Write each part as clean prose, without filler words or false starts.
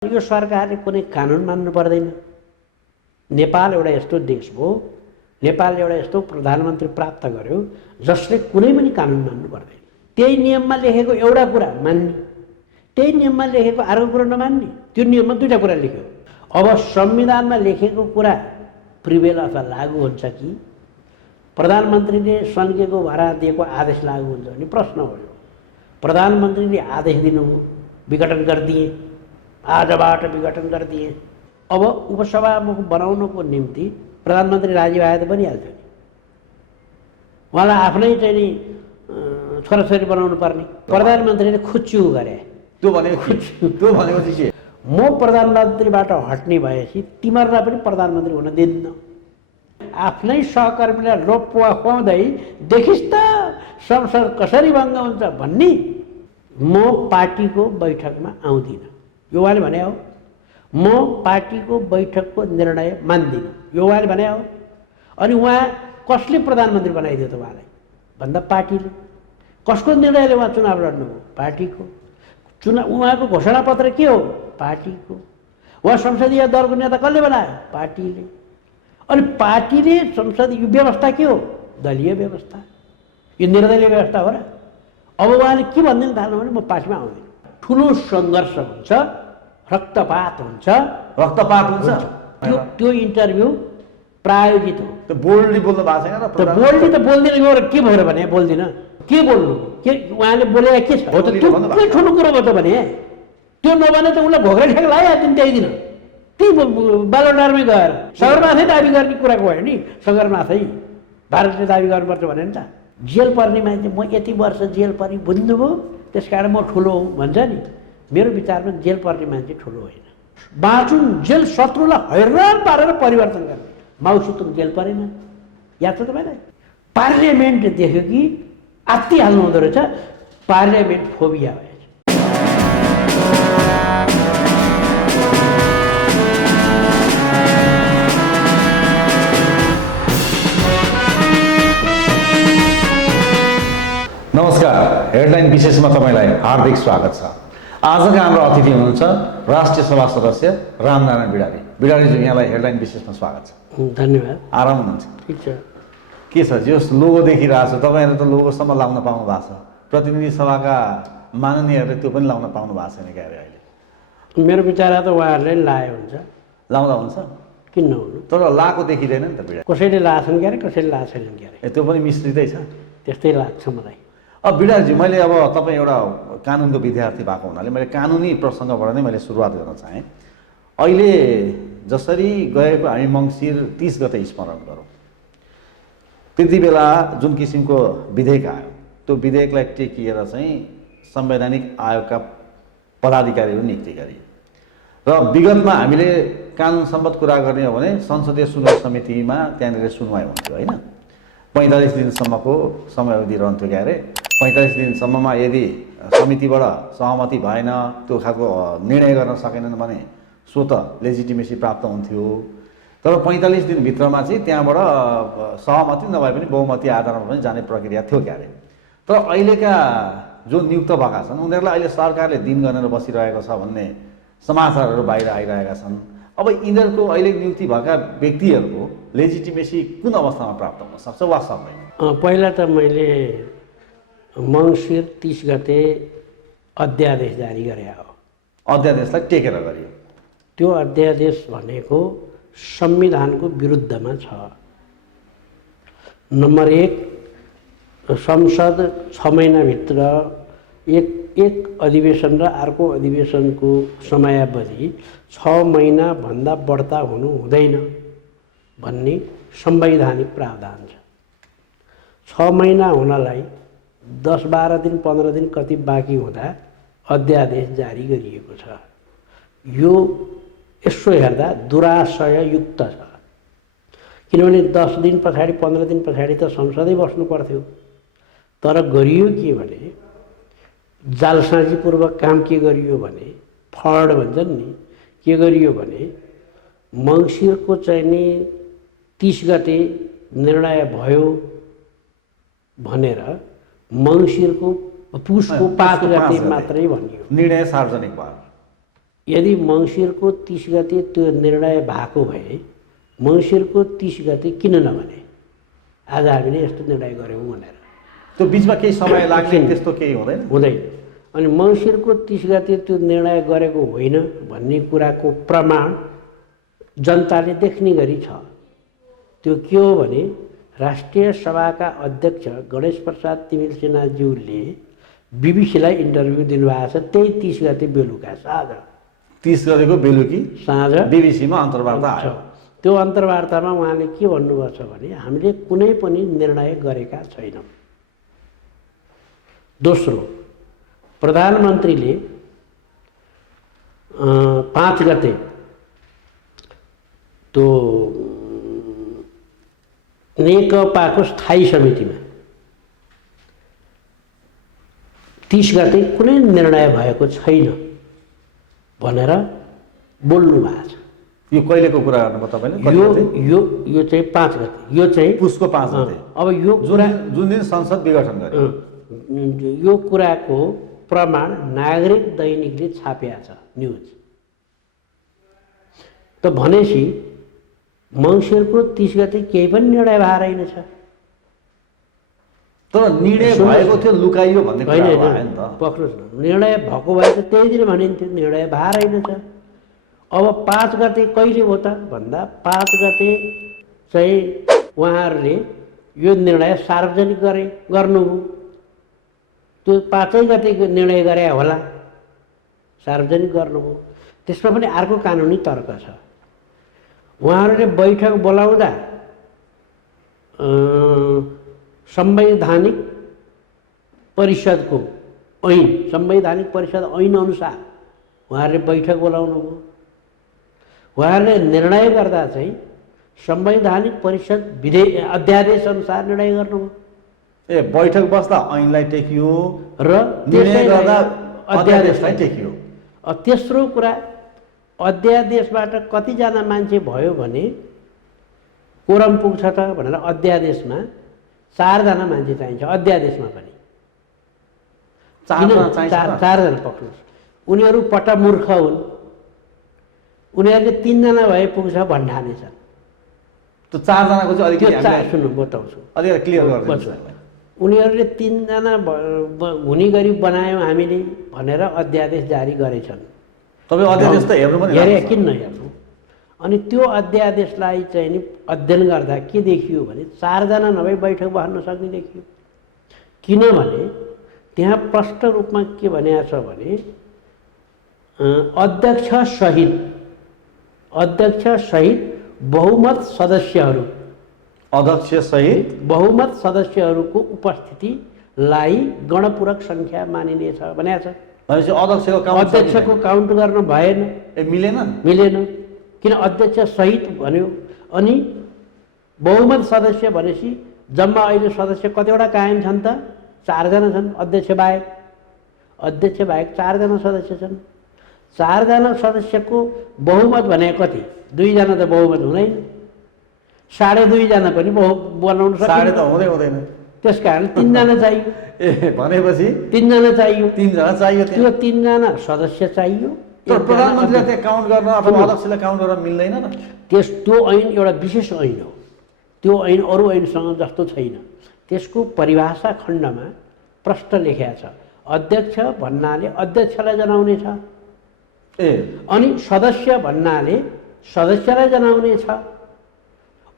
यो सरकारले कुनै कानुन मान्नु पर्दैन। नेपाल एउटा यस्तो देश हो, नेपालले एउटा यस्तो प्रधानमन्त्री प्राप्त गर्यो जसले कुनै पनि कानुन मान्नु पर्दैन। त्यही नियममा लेखेको एउटा कुरा मान्ने, त्यही नियममा लेखेको अर्को कुरा नमान्ने। त्यो नियममा दुईटा कुरा लेख्यो। अब संविधानमा लेखेको कुरा प्रिभेल अथवा लागू हुन्छ कि प्रधानमन्त्रीले सन्केको भरा दिएको आदेश लागू हुन्छ भने प्रश्न हो। प्रधानमन्त्रीले आदेश दिनुभयो, विघटन गरिदिए, आजबाट विघटन गरिदिए। अब उपसभामुख बनाउनको निम्ति प्रधानमन्त्री राजी भए त बनिहाल्छ नि। उहाँलाई आफ्नै चाहिँ नि छोराछोरी बनाउनु पर्ने। प्रधानमन्त्रीले खुच्चु गरे। त्यो भनेपछि के? म प्रधानमन्त्रीबाट हट्ने भएपछि तिमीहरूलाई पनि प्रधानमन्त्री हुन दिन्न। आफ्नै सहकर्मीलाई लोपुवा खुवाउँदै देखिस् त संसद कसरी भङ्ग हुन्छ भन्ने। म पार्टीको बैठकमा आउँदिनँ, यो उहाँले भने हो। म पार्टीको बैठकको निर्णय मान्दिनँ, यो उहाँले भने हो। अनि उहाँ कसले प्रधानमन्त्री बनाइदियो त उहाँलाई भन्दा पार्टीले। कसको निर्णयले उहाँ चुनाव लड्नुभयो? पार्टीको। उहाँको घोषणापत्र के हो? पार्टीको। उहाँ संसदीय दलको नेता कसले बनायो? पार्टीले। अनि पार्टीले संसदीय व्यवस्था के हो? दलीय व्यवस्था। यो निर्दलीय व्यवस्था हो र? अब उहाँले के भनिदिनु थाल्नु भने म पार्टीमा आउँदिनँ। ठुलो सङ्घर्ष हुन्छ, रक्तपात हुन्छ। रक्तपात हुन्छ। त्यो इन्टरभ्यू प्रायोजित हो। त्यो बोल्डली बोल्नु भएको छैन र? बोल्डली त बोल्दिनँ। के भयो भने बोल्दिनँ, के बोल्नु? के उहाँले बोलेको के छ? हो त त्यो के ठुलो कुरो भयो त भने? त्यो नभने त उसलाई घोक्रे ठेक लगाइहाल्थ्यो नि त्यही दिन। त्यही बालोटारमै गएर सगरमाथै दाबी गर्ने कुरा गयो नि। सगरमाथै भारतले दाबी गर्नुपर्छ भने नि त। जेल पर्ने मान्छे म यति वर्ष जेल पर्ने बुझ्नुभयो, त्यस कारण म ठुलो हुँ भन्छ नि। मेरो विचारमा जेल पर्ने मान्छे ठुलो होइन। बाँचुन जेल शत्रुलाई हैरान पारेर परिवर्तन गर्ने। माउसी तुम जेल परेन, याद छ तपाईँलाई? पार्लियामेन्ट देख्यो कि आत्तिहाल्नु हुँदो रहेछ। पार्लियामेन्ट फोबिया भएछ। नमस्कार, हेडलाइन विशेषमा तपाईँलाई हार्दिक स्वागत छ। आजका हाम्रो अतिथि हुनुहुन्छ राष्ट्रिय सभा सदस्य रामनारायण बिडारी। बिडारीजी, यहाँलाई हेडलाइन विशेषमा स्वागत छ। धन्यवाद। आराम हुनुहुन्छ? ठिक छ। के छ यो लोगो देखिरहेको छ, तपाईँहरूले त लोगोसम्म लाउन पाउनु भएको छ। प्रतिनिधि सभाका माननीयहरूले त्यो पनि लाउन पाउनु भएको छैन क्या अरे अहिले? मेरो विचारमा त उहाँहरूले लायो हुन्छ, लाउँदा हुन्छ, किन नहुनु? तर लाएको देखिँदैन नि त बिडारी। कसैले लाछन् क्यारे, कसैले लाएको छैनन् क्यारे। त्यो पनि मिश्रितै छ। त्यस्तै लाग्छ मलाई। अब बिडारीजी, मैले अब तपाईँ एउटा कानुनको विद्यार्थी भएको हुनाले मैले कानुनी प्रसङ्गबाट नै मैले सुरुवात गर्न चाहेँ। अहिले जसरी गएको हामी मङ्सिर 30 गते स्मरण गरौँ, त्यति बेला जुन किसिमको विधेयक आयो, त्यो विधेयकलाई टेकिएर चाहिँ संवैधानिक आयोगका पदाधिकारीहरू नियुक्ति गरिए। र विगतमा हामीले कानुन सम्बद्ध कुरा गर्ने हो भने संसदीय सुनवाई समितिमा त्यहाँनिर सुनवाई हुन्थ्यो होइन। 45 दिनसम्मको समयावधि रहन्थ्यो क्या अरे। 45 दिनसम्ममा यदि समितिबाट सहमति भएन, त्यो खालको निर्णय गर्न सकेनन् भने स्वत लेजिटिमेसी प्राप्त हुन्थ्यो। तर 45 दिनभित्रमा चाहिँ त्यहाँबाट सहमति नभए पनि बहुमती आधारमा पनि जाने प्रक्रिया थियो क्या अरे। तर अहिलेका जो नियुक्त भएका छन् उनीहरूलाई अहिले सरकारले दिन गरेर बसिरहेको छ भन्ने समाचारहरू बाहिर आइरहेका छन्। अब यिनीहरूको अहिले नियुक्ति भएका व्यक्तिहरूको लेजिटिमेसी कुन अवस्थामा प्राप्त हुन सक्छ वा सक्दैन? पहिला त मैले मङ्सिर 30 गते अध्यादेश जारी गरे हो। अध्यादेशलाई टेकेर गरियो। त्यो अध्यादेश भनेको संविधानको विरुद्धमा छ। नम्बर 1, संसद 6 महिनाभित्र एक अधिवेशन र अर्को अधिवेशनको समयावधि 6 महिनाभन्दा बढ्ता हुनु हुँदैन भन्ने संवैधानिक प्रावधान छ। 6 महिना हुनलाई 10-12 दिन 15 दिन कति बाँकी हुँदा अध्यादेश जारी गरिएको छ। यो यसो हेर्दा दुराशययुक्त छ। किनभने 10 दिन पछाडि 15 दिन पछाडि त संसदै बस्नु पर्थ्यो। तर गरियो के भने जालसाजीपूर्वक काम के गरियो भने, फ्रड भन्छन् नि, के गरियो भने मङ्सिरको चाहिँ नि 30 गते निर्णय भयो भनेर मङ्सिरको पुसको 5 गते मात्रै भनियो। निर्णय सार्वजनिक भयो। यदि मङ्सिरको 30 गते त्यो निर्णय भएको भए मङ्सिरको 30 गते किन नभने आज हामीले यस्तो निर्णय गऱ्यौँ भनेर। त्यो बिचमा केही समय लाग्ने त्यस्तो केही हुँदैन हुँदैन। अनि मङ्सिरको 30 गते त्यो निर्णय गरेको होइन भन्ने कुराको प्रमाण जनताले देख्ने गरी छ। त्यो के हो भने राष्ट्रिय सभाका अध्यक्ष गणेश प्रसाद तिमिल सिन्हाज्यूले बीबीसीलाई इन्टरभ्यू दिनुभएको छ त्यही 30 गते बेलुका साँझ। 30 गतेको बेलुकी साँझ बीबीसीमा अन्तर्वार्ता आयो। त्यो अन्तर्वार्तामा उहाँले के भन्नुभएको छ भने हामीले कुनै पनि निर्णय गरेका छैनौँ। दोस्रो, प्रधानमन्त्रीले 5 गते त्यो नेकपाको स्थायी समितिमा 30 गते कुनै निर्णय भएको छैन भनेर बोल्नु भएको छ। यो कहिलेको कुरा गर्नुभयो तपाईँले? यो चाहिँ 5 गते, यो चाहिँ पुसको 5 गते। अब यो जुन दिन संसद विघटन गर्यो यो कुराको प्रमाण नागरिक दैनिकले छापेको छ न्युज। त भनेपछि मङ्सिरको 30 गते केही पनि निर्णय भएर रहेनछ। तर निर्णय भएको थियो लुकाइयो भन्ने कुरा आयो नि त। पक्नुहोस् न, निर्णय भएको भए त त्यही दिन भनिन्थ्यो निर्णय भएर रहेनछ। अब 5 गते कहिले हो त भन्दा 5 गते चाहिँ उहाँहरूले यो निर्णय सार्वजनिक गर्नुभयो। त्यो 5 गतेको निर्णय गरे होला, सार्वजनिक गर्नुभयो। त्यसमा पनि अर्को कानुनी तर्क छ। उहाँहरूले बैठक बोलाउँदा संवैधानिक परिषदको ऐन, संवैधानिक परिषद ऐन अनुसार उहाँहरूले बैठक बोलाउनु भयो। उहाँहरूले निर्णय गर्दा चाहिँ संवैधानिक परिषद अध्यादेश अनुसार निर्णय गर्नुभयो। ए बैठक बस्दा ऐनलाई टेकियो र निर्णय गर्दा अध्यादेशलाई टेकियो। तेस्रो कुरा, अध्यादेशबाट कतिजना मान्छे भयो भने कोरम पुग्छ त भनेर अध्यादेशमा 4 जना मान्छे चाहिन्छ। अध्यादेशमा पनि 4 जना पक्नुहोस्। उनीहरू पटमूर्ख हुन्, उनीहरूले 3 जना भए पुग्छ भन्ठाने छन्। त्यो 4 जनाको चाहिँ अलिकति सुन्नु बताउँछु, अलिकति क्लियर गरिदिनुहोस्। उनीहरूले 3 जना हुने गरी बनायौँ हामीले भनेर अध्यादेश जारी गरेछन्। तपाईँ अध्यादेश त हेर्नु पनि हेरे किन नहेर्नु? अनि त्यो अध्यादेशलाई चाहिँ नि अध्ययन गर्दा के देखियो भने 4 जना नभई बैठक बस्न सक्ने देखियो। किनभने त्यहाँ प्रष्ट रूपमा के भनेको छ भने अध्यक्ष सहित बहुमत सदस्यहरू, अध्यक्ष सहित बहुमत सदस्यहरूको उपस्थितिलाई गणपूरक सङ्ख्या मानिनेछ भनेको छ। अध्यक्षको काउन्ट गर्न भएन, मिलेन। किन अध्यक्ष सहित भन्यो अनि बहुमत सदस्य भनेपछि जम्मा अहिले सदस्य कतिवटा कायम छन् त? 4 जना छन्। अध्यक्ष बाहेक 4 जना सदस्य छन्। 4 जना सदस्यको बहुमत भने कति? 2 जना त बहुमत हुँदैन, 2.5 जना पनि बनाउन सक्छ। 3.5 त हुँदैन। त्यसकारण 3 जना चाहियो। भनेपछि 3 जना चाहियो। 3 जना चाहियो। त्यो 3 जना सदस्य चाहियो। तर प्रधानमन्त्रीले त्यहाँ काउन्ट गर्न अथवा अध्यक्षलाई काउन्ट गर्न मिल्दैन न। त्यो ऐन एउटा विशेष ऐन हो। त्यो ऐन अरू ऐनसँग जस्तो छैन। त्यसको परिभाषा खण्डमा प्रष्ट लेखेको छ, अध्यक्ष भन्नाले अध्यक्षलाई जनाउने छ, अनि सदस्य भन्नाले सदस्यलाई जनाउने छ।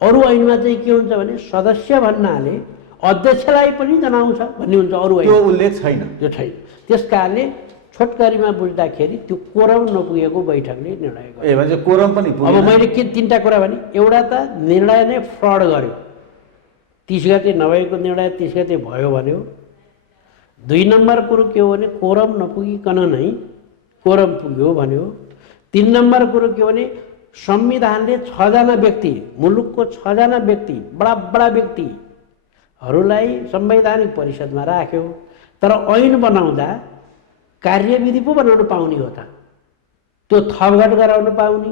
अरू ऐनमा चाहिँ के हुन्छ भने सदस्य भन्नाले अध्यक्षलाई पनि जनाउँछ भन्ने हुन्छ। अरू ऐन त्यो उल्लेख छैन, त्यो छैन। त्यसकारणले छोटकरीमा बुझ्दाखेरि त्यो कोरम नपुगेको बैठकले निर्णय गर्यो। भने कोरम पनि पुगेन। अब मैले के 3टा कुरा भने, एउटा त निर्णय नै फ्रड गर्यो, 30 गते नभएको निर्णय 30 गते भयो भन्यो। 2 नम्बर कुरो के हो भने कोरम नपुगिकन नै कोरम पुग्यो भन्यो। 3 नम्बर कुरो के हो भने संविधानले 6 जना व्यक्ति, मुलुकको 6 जना व्यक्ति, बडा व्यक्तिहरूलाई संवैधानिक परिषदमा राख्यो। तर ऐन बनाउँदा कार्यविधि पो बनाउन पाउने हो त? त्यो थपघट गराउन पाउने?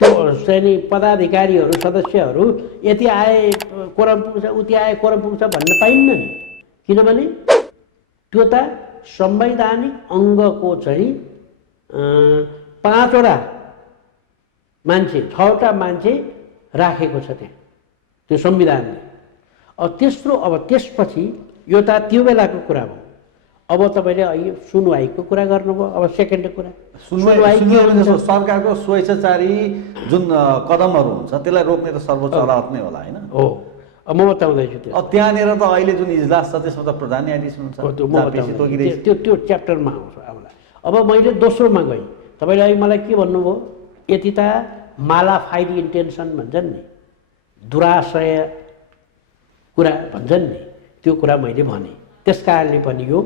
त्यो चाहिँ पदाधिकारीहरू सदस्यहरू यति आए कोरम पुग्छ, उति आए कोरम पुग्छ भन्न पाइन्न नि। किनभने त्यो त संवैधानिक अङ्गको चाहिँ 5वटा मान्छे 6वटा मान्छे राखेको छ त्यहाँ त्यो संविधानले। अब तेस्रो अब त्यसपछि यो त त्यो बेलाको कुरा हो। अब तपाईँले अहिले सुनवाईको कुरा गर्नुभयो। अब सेकेन्ड कुरा सुनवाई सरकारको स्वेच्छाचारी जुन कदमहरू हुन्छ त्यसलाई रोक्ने त सर्वोच्च अदालत नै होला होइन? हो। अब म बताउँदैछु त्यो। अब त्यहाँनिर त अहिले जुन इजलास छ त्यसमा त प्रधान न्यायाधीश हुनुहुन्छ, त्यो च्याप्टरमा आउँछ आउला। अब मैले दोस्रोमा गएँ। तपाईँले अहिले मलाई के भन्नुभयो, यति त मालाफाइड इन्टेन्सन भन्छन् नि, दुराशय कुरा भन्छन् नि, त्यो कुरा मैले भने। त्यस कारणले पनि यो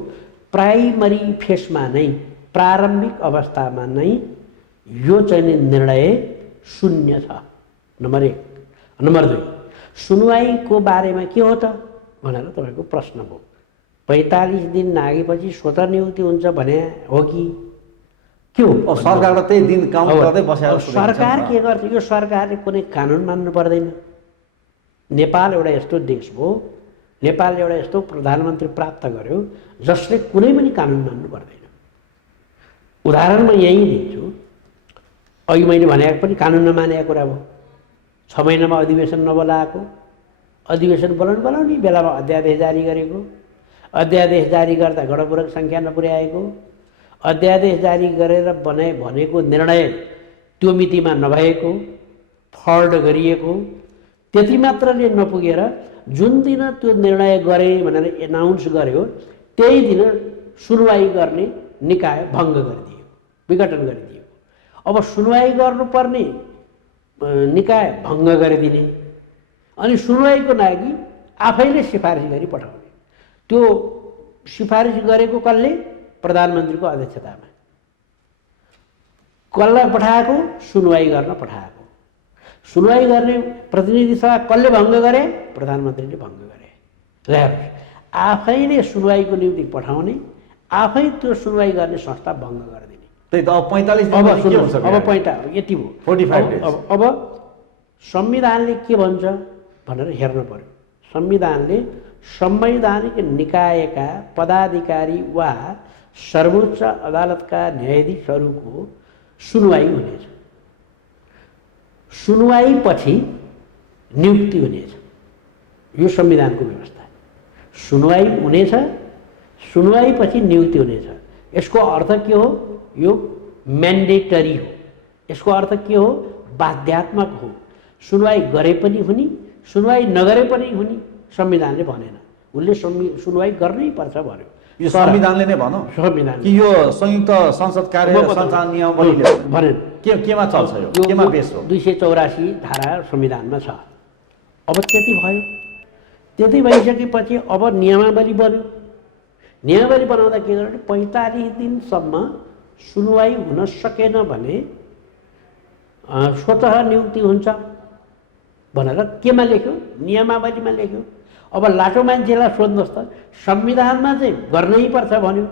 प्राइमरी फेसमा नै, प्रारम्भिक अवस्थामा नै यो चाहिँ निर्णय शून्य छ, नम्बर 1। नम्बर 2, सुनवाईको बारेमा के हो त भनेर तपाईँको प्रश्न भयो। 45 दिन नागेपछि स्वतः नियुक्ति हुन्छ भने हो कि के हो? सरकारले त्यही दिन काउन्ट गर्दै बसेको सरकार के गर्छ? यो सरकारले कुनै कानुन मान्नु पर्दैन। नेपाल एउटा यस्तो देश हो, नेपालले एउटा यस्तो प्रधानमन्त्री प्राप्त गर्यो जसले कुनै पनि कानुन मान्नु पर्दैन। उदाहरण म यही दिन्छु। अघि मैले भनेको पनि कानुन नमानेको कुरा भयो। 6 महिनामा अधिवेशन नबोलाएको, अधिवेशन बोलाउने बेलामा अध्यादेश जारी गरेको, अध्यादेश जारी गर्दा गणपूरक सङ्ख्या नपुर्याएको, अध्यादेश जारी गरेर भनेको निर्णय त्यो मितिमा नभएको, फर्ड गरिएको। त्यति मात्रले नपुगेर जुन दिन त्यो निर्णय गरे भनेर एनाउन्स गर्यो त्यही दिन सुनवाई गर्ने निकाय भङ्ग गरिदियो, विघटन गरिदियो। अब सुनवाई गर्नुपर्ने निकाय भङ्ग गरिदिने अनि सुनवाईको लागि आफैले सिफारिस गरी पठाउने। त्यो सिफारिस गरेको कसले? प्रधानमन्त्रीको अध्यक्षतामा। कसलाई पठाएको? सुनवाई गर्न पठाएको। सुनवाई गर्ने प्रतिनिधि सभा कसले भङ्ग गरे? प्रधानमन्त्रीले भङ्ग गरे। आफैले सुनवाईको निम्ति पठाउने, आफै त्यो सुनवाई गर्ने संस्था भङ्ग गरिदिने। त्यही त अब 45 दिन अब यति हो। 45 डेज। अब संविधानले के भन्छ भनेर हेर्नु पर्यो। संविधानले संवैधानिक निकायका पदाधिकारी वा सर्वोच्च अदालतका न्यायाधीशहरूको सुनवाई हुनेछ। सुनवाईपछि नियुक्ति हुनेछ। यो संविधानको व्यवस्था। सुनवाई हुनेछ, सुनवाईपछि नियुक्ति हुनेछ। यसको अर्थ के हो? यो म्यान्डेटरी हो। यसको अर्थ के हो? बाध्यात्मक हो। सुनवाई गरे पनि हुने, सुनवाई नगरे पनि हुने संविधानले भनेन। उसले सुनवाई गर्नै पर्छ भन्यो। यो संविधानले नै भनौँ, संविधान कि यो संयुक्त संसद कार्य सञ्चालन नियमावलीले भनेन। केमा चल्छ? यो केमा बेस हो? 284 धारा संविधानमा छ। अब त्यति भयो। त्यति भइसकेपछि अब नियमावली बन्यो। नियमावली बनाउँदा के गर्यो? 45 दिनसम्म सुनवाई हुन सकेन भने स्वतः नियुक्ति हुन्छ भनेर केमा लेख्यो? नियमावलीमा लेख्यो। अब लाटो मान्छेलाई सोध्नुहोस् त, संविधानमा चाहिँ गर्नै पर्छ भन्यो,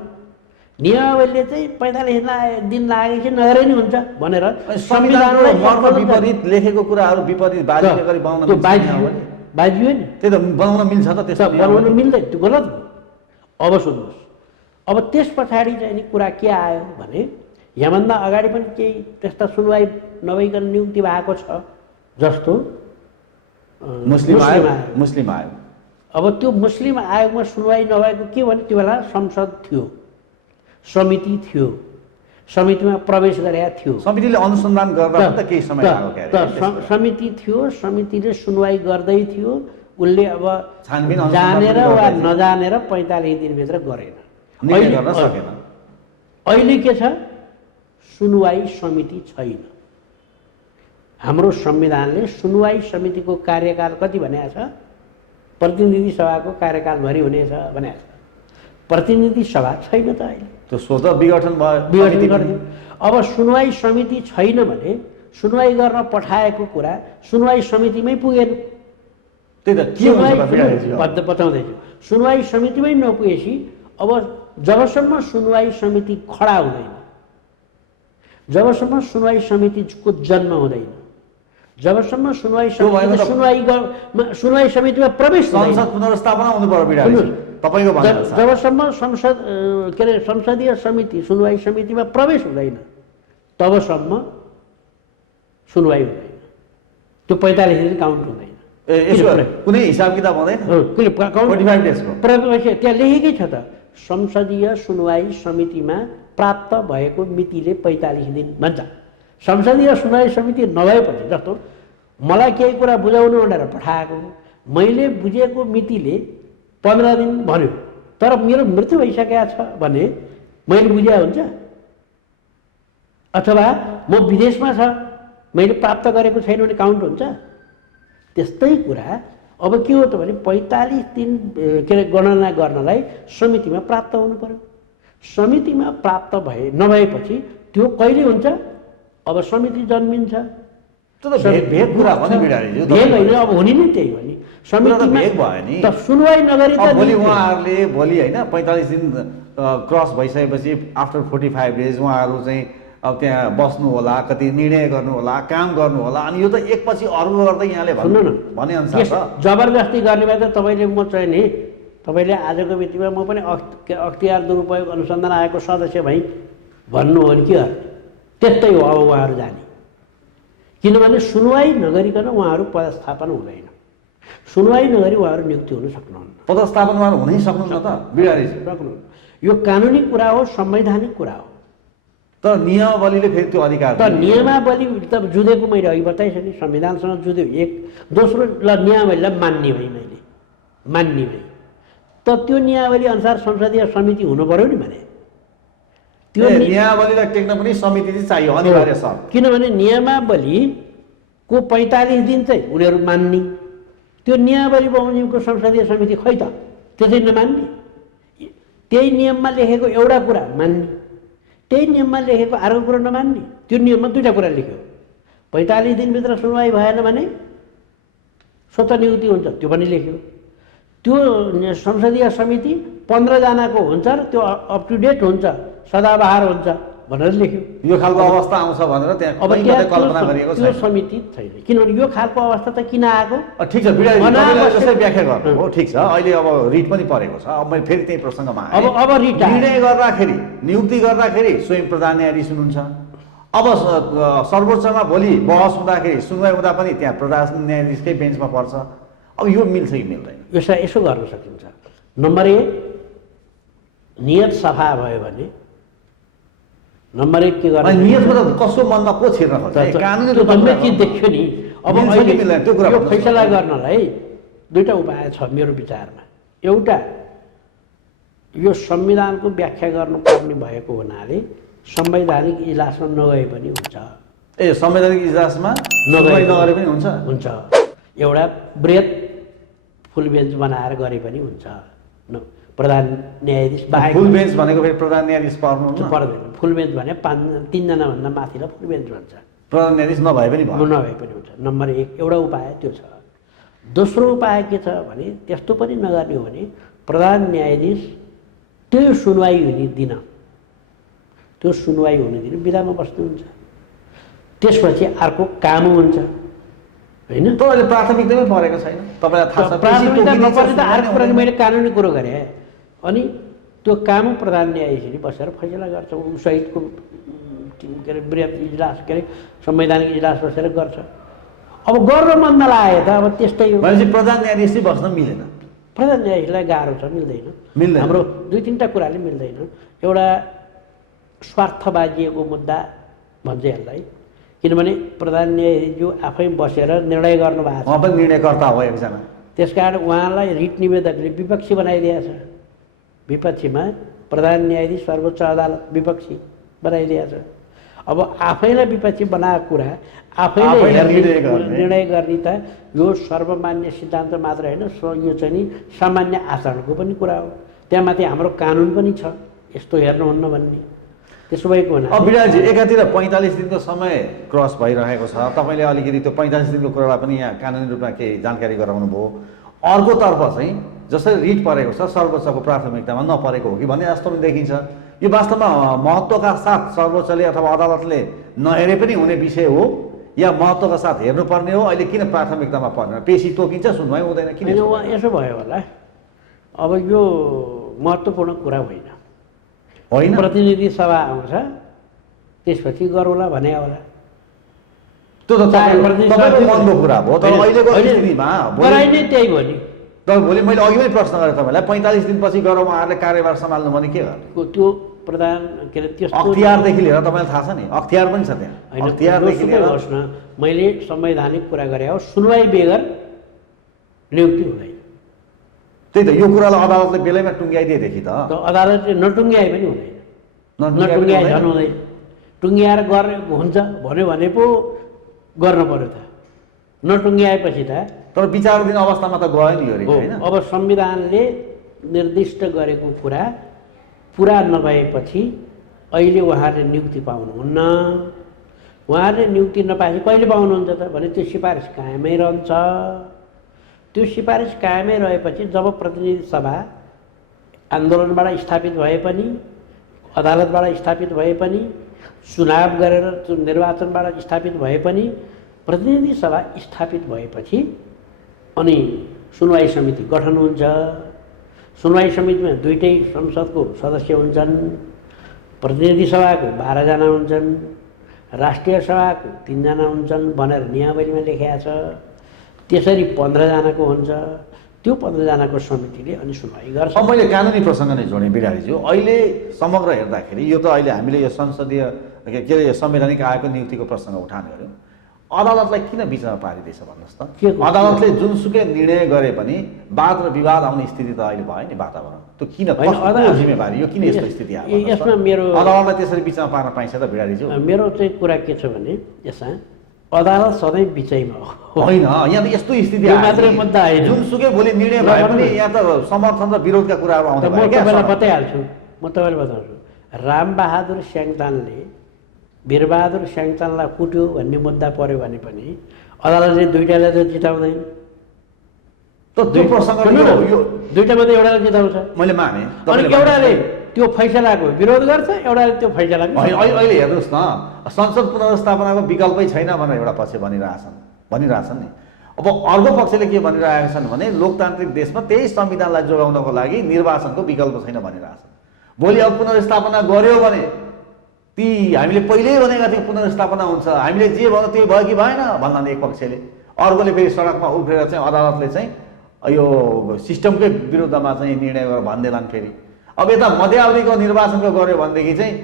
नियमावलीले चाहिँ 45 दिन लागेपछि नगरे नि हुन्छ भनेर संविधानलाई विपरीत लेखेको कुराहरू विपरीत बाजिने गरी बनाउन बाजियो नि। त्यही त बनाउन मिल्छ त? त्यस्तो बनाउन मिल्दैन, त्यो गलत हो। अब सुन्नुहोस्, अब त्यस पछाडि चाहिँ नि कुरा के आयो भने यहाँभन्दा अगाडि पनि केही त्यस्ता सुनवाई नभइकन नियुक्ति भएको छ, जस्तो मुस्लिम आयोग। अब त्यो मुस्लिम आयोगमा सुनवाई नभएको के भने त्यो बेला संसद थियो, समिति थियो, समितिमा प्रवेश गरेका थियो। समितिले अनुसन्धान गर्दा त केही समय लाग्यो। समिति थियो, समितिले सुनवाई गर्दै थियो। उसले अब जानेर वा नजानेर 45 दिनभित्र गरेन, अहिले के छ? सुनवाई समिति छैन। हाम्रो संविधानले सुनवाई समितिको कार्यकाल कति भनेको छ? प्रतिनिधि सभाको कार्यकालभरि हुनेछ भनेको छ। प्रतिनिधि सभा छैन त अहिले, त्यो स्वतः विघटन भयो। अब सुनवाई समिति छैन भने सुनवाई गर्न पठाएको कुरा सुनवाई समितिमै पुगेन। त्यही त के हुन्छ बताउँदैछु। सुनवाई समितिमै नपुगेपछि अब जबसम्म सुनवाई समिति खडा हुँदैन, जबसम्म सुनवाई समितिको जन्म हुँदैन, जबसम्म सुनवाई समितिमा प्रवेश संसद पुनर्स्थापना हुनु पर्यो। जबसम्म संसदीय समिति सुनवाई समितिमा प्रवेश हुँदैन तबसम्म सुनवाई हुँदैन। त्यो 45 दिन काउन्ट हुँदैन। यसो कुनै हिसाब किताब हुँदैन? कुनै काउन्ट 45 डेजको त्यहाँ लेखेकै छ त, संसदीय सुनवाई समितिमा प्राप्त भएको मितिले 45 दिन भन्छ। संसदीय सुनवाई समिति नभएपछि, जस्तो मलाई केही कुरा बुझाउनु भनेर पठाएको, मैले बुझेको मितिले 15 दिन भन्यो, तर मेरो मृत्यु भइसकेको छ भने मैले बुझे हुन्छ? अथवा म विदेशमा छ, मैले प्राप्त गरेको छैन भने काउन्ट हुन्छ? त्यस्तै कुरा अब के हो त भने 45 दिन के अरे गणना गर्नलाई समितिमा प्राप्त हुनु पर्यो। समितिमा प्राप्त नभएपछि त्यो कहिले हुन्छ? अब समिति जन्मिन्छ। भेग कुरा हो नि बिडारीज्यू, भेग होइन, अब हुने नै त्यही हो नि। समितिमा भेग भयो नि त सुनवाई नगरी त भोलि उहाँहरूले भोलि होइन 45 दिन क्रस भइसकेपछि आफ्टर 45 डेज उहाँहरू चाहिँ अब त्यहाँ बस्नु होला, कति निर्णय गर्नु होला, काम गर्नु होला, अनि यो त एकपछि अर्को गर्दै यहाँले सुन्नु न भने अनुसार त जबरजस्ती गर्ने भए त तपाईँले म चाहिँ नि तपाईँले आजको मितिमा म पनि अख्तियार दुरुपयोग अनुसन्धान आयोगको सदस्य भई भन्नु हो नि के अर्थ? त्यस्तै हो अब उहाँहरू जाने। किनभने सुनवाई नगरिकन उहाँहरू पदस्थापन हुँदैन। सुनवाई नगरी उहाँहरू नियुक्ति हुन सक्नुहुन्न। पदस्थापन उहाँहरू हुनै सक्नुहुन्न त बिडारीज्यू? सक्नुहुन्न। यो कानुनी कुरा हो, संवैधानिक कुरा हो। तर नियमावलीले फेरि त्यो अधिकार त नियमावली त जुधेको मैले अघि बताइसकेँ, संविधानसँग जुध्यो। एक दोस्रो ल नियमावलीलाई मान्ने भएँ मैले, मान्ने भएँ त त्यो नियमावली अनुसार संसदीय समिति हुनु पर्यो नि भने। त्यो नियमावलीलाई टेक्न पनि समिति चाहिँ चाहियो, अनिवार्य छ। किनभने नियमावलीको 45 दिन चाहिँ उनीहरू मान्ने, त्यो नियमावली बमोजिमको संसदीय समिति खै त त्यो चाहिँ नमान्ने। त्यही नियममा लेखेको एउटा कुरा मान्ने, त्यही नियममा लेखेको अर्को कुरा नमान्ने। त्यो नियममा दुईवटा कुरा लेख्यो, 45 दिनभित्र सुनवाई भएन भने स्वतः नियुक्ति हुन्छ, त्यो पनि लेख्यो। त्यो संसदीय समिति 15 जनाको हुन्छ र त्यो अप टु डेट हुन्छ, सदाबहार हुन्छ भनेर लेख्यो। यो खालको अवस्था आउँछ भनेर त्यहाँ अब कल्पना गरिएको त्यो समिति छैन। किनभने यो खालको अवस्था त किन आएको? ठिक छ बिडारीज्यू, जसरी व्याख्या गर्नु हो ठिक छ। अहिले अब रिट पनि परेको छ। अब मैले फेरि त्यही प्रसङ्गमा आएँ। अब रिट निर्णय गर्दाखेरि, नियुक्ति गर्दाखेरि स्वयं प्रधान न्यायाधीश हुनुहुन्छ। अब सर्वोच्चमा भोलि बहस हुँदाखेरि, सुनवाई हुँदा पनि त्यहाँ प्रधान न्यायाधीशकै बेन्चमा पर्छ। अब यो मिल्छ कि मिल्दैन? यसो गर्न सकिन्छ। नम्बर 1 नियत सफा भयो भने, नम्बर 1 के गर्ने? नियतमा त कसो मनमा को छिर्न खोज्छ? कानुनी रूपमा चिज देख्यो नि। अब त्यो कुरा यो फैसला गर्नलाई दुईटा उपाय छ मेरो विचारमा। एउटा, यो संविधानको व्याख्या गर्नुपर्ने भएको हुनाले संवैधानिक इजलासमा नगए पनि हुन्छ। संवैधानिक इजलासमा नगरे पनि हुन्छ? हुन्छ। एउटा बृहत फुल बेन्च बनाएर गरे पनि हुन्छ। प्रधान न्यायाधीश बाहेक। फुल बेन्च भनेको फेरि प्रधान न्यायाधीश पर्दैन। फुल बेन्च भने 3 जनाभन्दा माथिलाई फुल बेन्च भन्छ। प्रधान न्यायाधीश नभए पनि हुन्छ। नम्बर 1 एउटा उपाय त्यो छ। दोस्रो उपाय के छ भने, त्यस्तो पनि नगर्ने हो भने प्रधान न्यायाधीश त्यो सुनवाई हुने दिन बिदामा बस्नुहुन्छ। त्यसपछि अर्को काम हुन्छ, होइन? तपाईँले प्राथमिकतामै परेको छैन, तपाईँलाई थाहा छ। प्राथमिकता नपर्ने त अर्को कुरा मैले कानुनी कुरो गरेँ। अनि त्यो काम प्रधान न्यायाधीशले बसेर फैसला गर्छ। सहितको के अरे बृहत इजलास, के अरे संवैधानिक इजलास बसेर गर्छ। अब गर्न मन नलागे त अब त्यस्तै हो। भनेपछि प्रधान न्यायाधीश बस्न मिलेन? प्रधान न्यायाधीशलाई गाह्रो छ, मिल्दैन। हाम्रो 2-3टा कुराले मिल्दैन। एउटा स्वार्थ बाजिएको मुद्दा भन्छ यसलाई। किनभने प्रधान न्यायाधीश आफै बसेर निर्णय गर्नुभएको छ। उहाँ पनि निर्णयकर्ता हो एकजना। त्यसकारण उहाँलाई रिट निवेदकले विपक्षी बनाइदिएको छ। विपक्षीमा प्रधान न्यायाधीश सर्वोच्च अदालत विपक्षी बनाइदिएको छ। अब आफैलाई विपक्षी बनाएको कुरा आफैले निर्णय गर्ने त यो सर्वमान्य सिद्धान्त मात्र होइन, यो चाहिँ नि सामान्य आचरणको पनि कुरा हो। त्यहाँमाथि हाम्रो कानुन पनि छ यस्तो हेर्नुहुन्न भन्ने। त्यसो भएको हुनाले अब बिडाजी, एकातिर 45 दिनको समय क्रस भइरहेको छ। तपाईँले अलिकति त्यो 45 दिनको कुरालाई पनि यहाँ कानुनी रूपमा केही जानकारी गराउनु भयो। अर्कोतर्फ चाहिँ जसरी रिट परेको छ सर्वोच्चको प्राथमिकतामा नपरेको हो कि भन्ने जस्तो पनि देखिन्छ। यो वास्तवमा महत्त्वका साथ सर्वोच्चले अथवा अदालतले नहेरे पनि हुने विषय हो या महत्त्वका साथ हेर्नुपर्ने हो? अहिले किन प्राथमिकतामा पर्दैन? पेशी तोकिन्छ, सुनवाई हुँदैन, किन? यसो भयो होला। अब यो महत्त्वपूर्ण कुरा होइन। प्रतिनिधि सभा आउँछ, त्यसपछि गरौँला भने होला। त्यो त तपाईँको मनको कुरा भयो। तर अहिलेको स्थितिमा गराइ नै त्यही भयो नि। तर भोलि मैले अघि पनि प्रश्न गरेँ तपाईँलाई, 45 दिनपछि गरौँ उहाँहरूले कार्यभार सम्हाल्नु भने के गर्ने? त्यो प्रधान के अरे त्यस्तो अख्तियारदेखि लिएर तपाईँलाई थाहा छ नि, अख्तियार पनि छ त्यहाँ। अख्तियारदेखि लिएर होस् न, मैले संवैधानिक कुरा गरे हो, सुनवाई बेगर नियुक्ति हुँदैन। त्यही त, यो कुरालाई अदालतले बेलैमा टुङ्ग्याइदिएदेखि त अदालतले नटुङ्ग्याए पनि हुँदैन, नटुङ्ग्याए झन् हुँदैन। टुङ्ग्याएर गर्ने हुन्छ भन्यो भने पो गर्न पर्यो त, नटुङ्ग्याएपछि त। तर विचाराधीन अवस्थामा त गयो नि यो, होइन? अब संविधानले निर्दिष्ट गरेको कुरा पुरा नभएपछि अहिले उहाँहरूले नियुक्ति पाउनुहुन्न। उहाँहरूले नियुक्ति नपाएपछि कहिले पाउनुहुन्छ त भने त्यो सिफारिस कायमै रहन्छ। त्यो सिफारिस कायमै रहेपछि जब प्रतिनिधि सभा आन्दोलनबाट स्थापित भए पनि, अदालतबाट स्थापित भए पनि, चुनाव गरेर निर्वाचनबाट स्थापित भए पनि, प्रतिनिधि सभा स्थापित भएपछि अनि सुनवाई समिति गठन हुन्छ। सुनवाई समितिमा दुईटै संसदको सदस्य हुन्छन्, प्रतिनिधि सभाको 12 जना हुन्छन्, राष्ट्रिय सभाको 3 जना हुन्छन् भनेर नियमावलीमा लेखिएको छ। त्यसरी 15 जनाको हुन्छ। त्यो 15 जनाको समितिले अनि सुनवाई गर्छ। अब मैले कानुनी प्रसङ्ग नै जोडेँ बिरारीज्यू। अहिले समग्र हेर्दाखेरि यो त अहिले हामीले यो संसदीय के अरे संवैधानिक आयोगको नियुक्तिको प्रसङ्ग उठान गऱ्यौँ। अदालतलाई किन बिचमा पारिदिएछ भन्नुहोस् त? अदालतले जुनसुकै निर्णय गरे पनि वाद र विवाद आउने स्थिति त अहिले भयो नि वातावरण। त्यो किन, कसको जिम्मेवारी, यो किन यस्तो स्थिति आयो? यसमा मेरो अदालतलाई त्यसरी बिचमा पार्न पाइन्छ त बिरारीज्यू? मेरो चाहिँ कुरा के छ भने यसमा अदालत सधैँ बिचैमा हो, होइन? यहाँ त यस्तो स्थिति मात्रै मुद्दा होइन, जुनसुकै भोलि निर्णय भए पनि यहाँ त समर्थन र विरोधका कुराहरू आउँछ। म तपाईँलाई बताइहाल्छु, रामबहादुर स्याङतानले वीरबहादुर स्याङतानलाई कुट्यो भन्ने मुद्दा पर्यो भने पनि अदालतले दुईटालाई त जिताउँदैन। दुईटा मात्रै एउटाले जिताउँछ, मैले माने। अनि एउटाले त्यो फैसलाको विरोध गर्छ, एउटाले त्यो फैसलाको। अहिले हेर्नुहोस् न, संसद पुनर्स्थापनाको विकल्पै छैन भनेर एउटा पक्ष भनिरहेछन् नि। अब अर्को पक्षले के भनिरहेका छन् भने लोकतान्त्रिक देशमा त्यही संविधानलाई जोगाउनको लागि निर्वाचनको विकल्प छैन भनिरहेछन्। भोलि अब पुनर्स्थापना गर्यो भने ती हामीले पहिल्यै भनेका थियौँ पुनर्स्थापना हुन्छ, हामीले जे भन्यो त्यही भयो कि भएन भन्ला नि एक पक्षले। अर्कोले फेरि सडकमा उफ्रेर चाहिँ अदालतले चाहिँ यो सिस्टमकै विरुद्धमा चाहिँ निर्णय गरेर भनिदेलान् फेरि। अब यता मध्यावधिको निर्वाचनको गऱ्यो भनेदेखि चाहिँ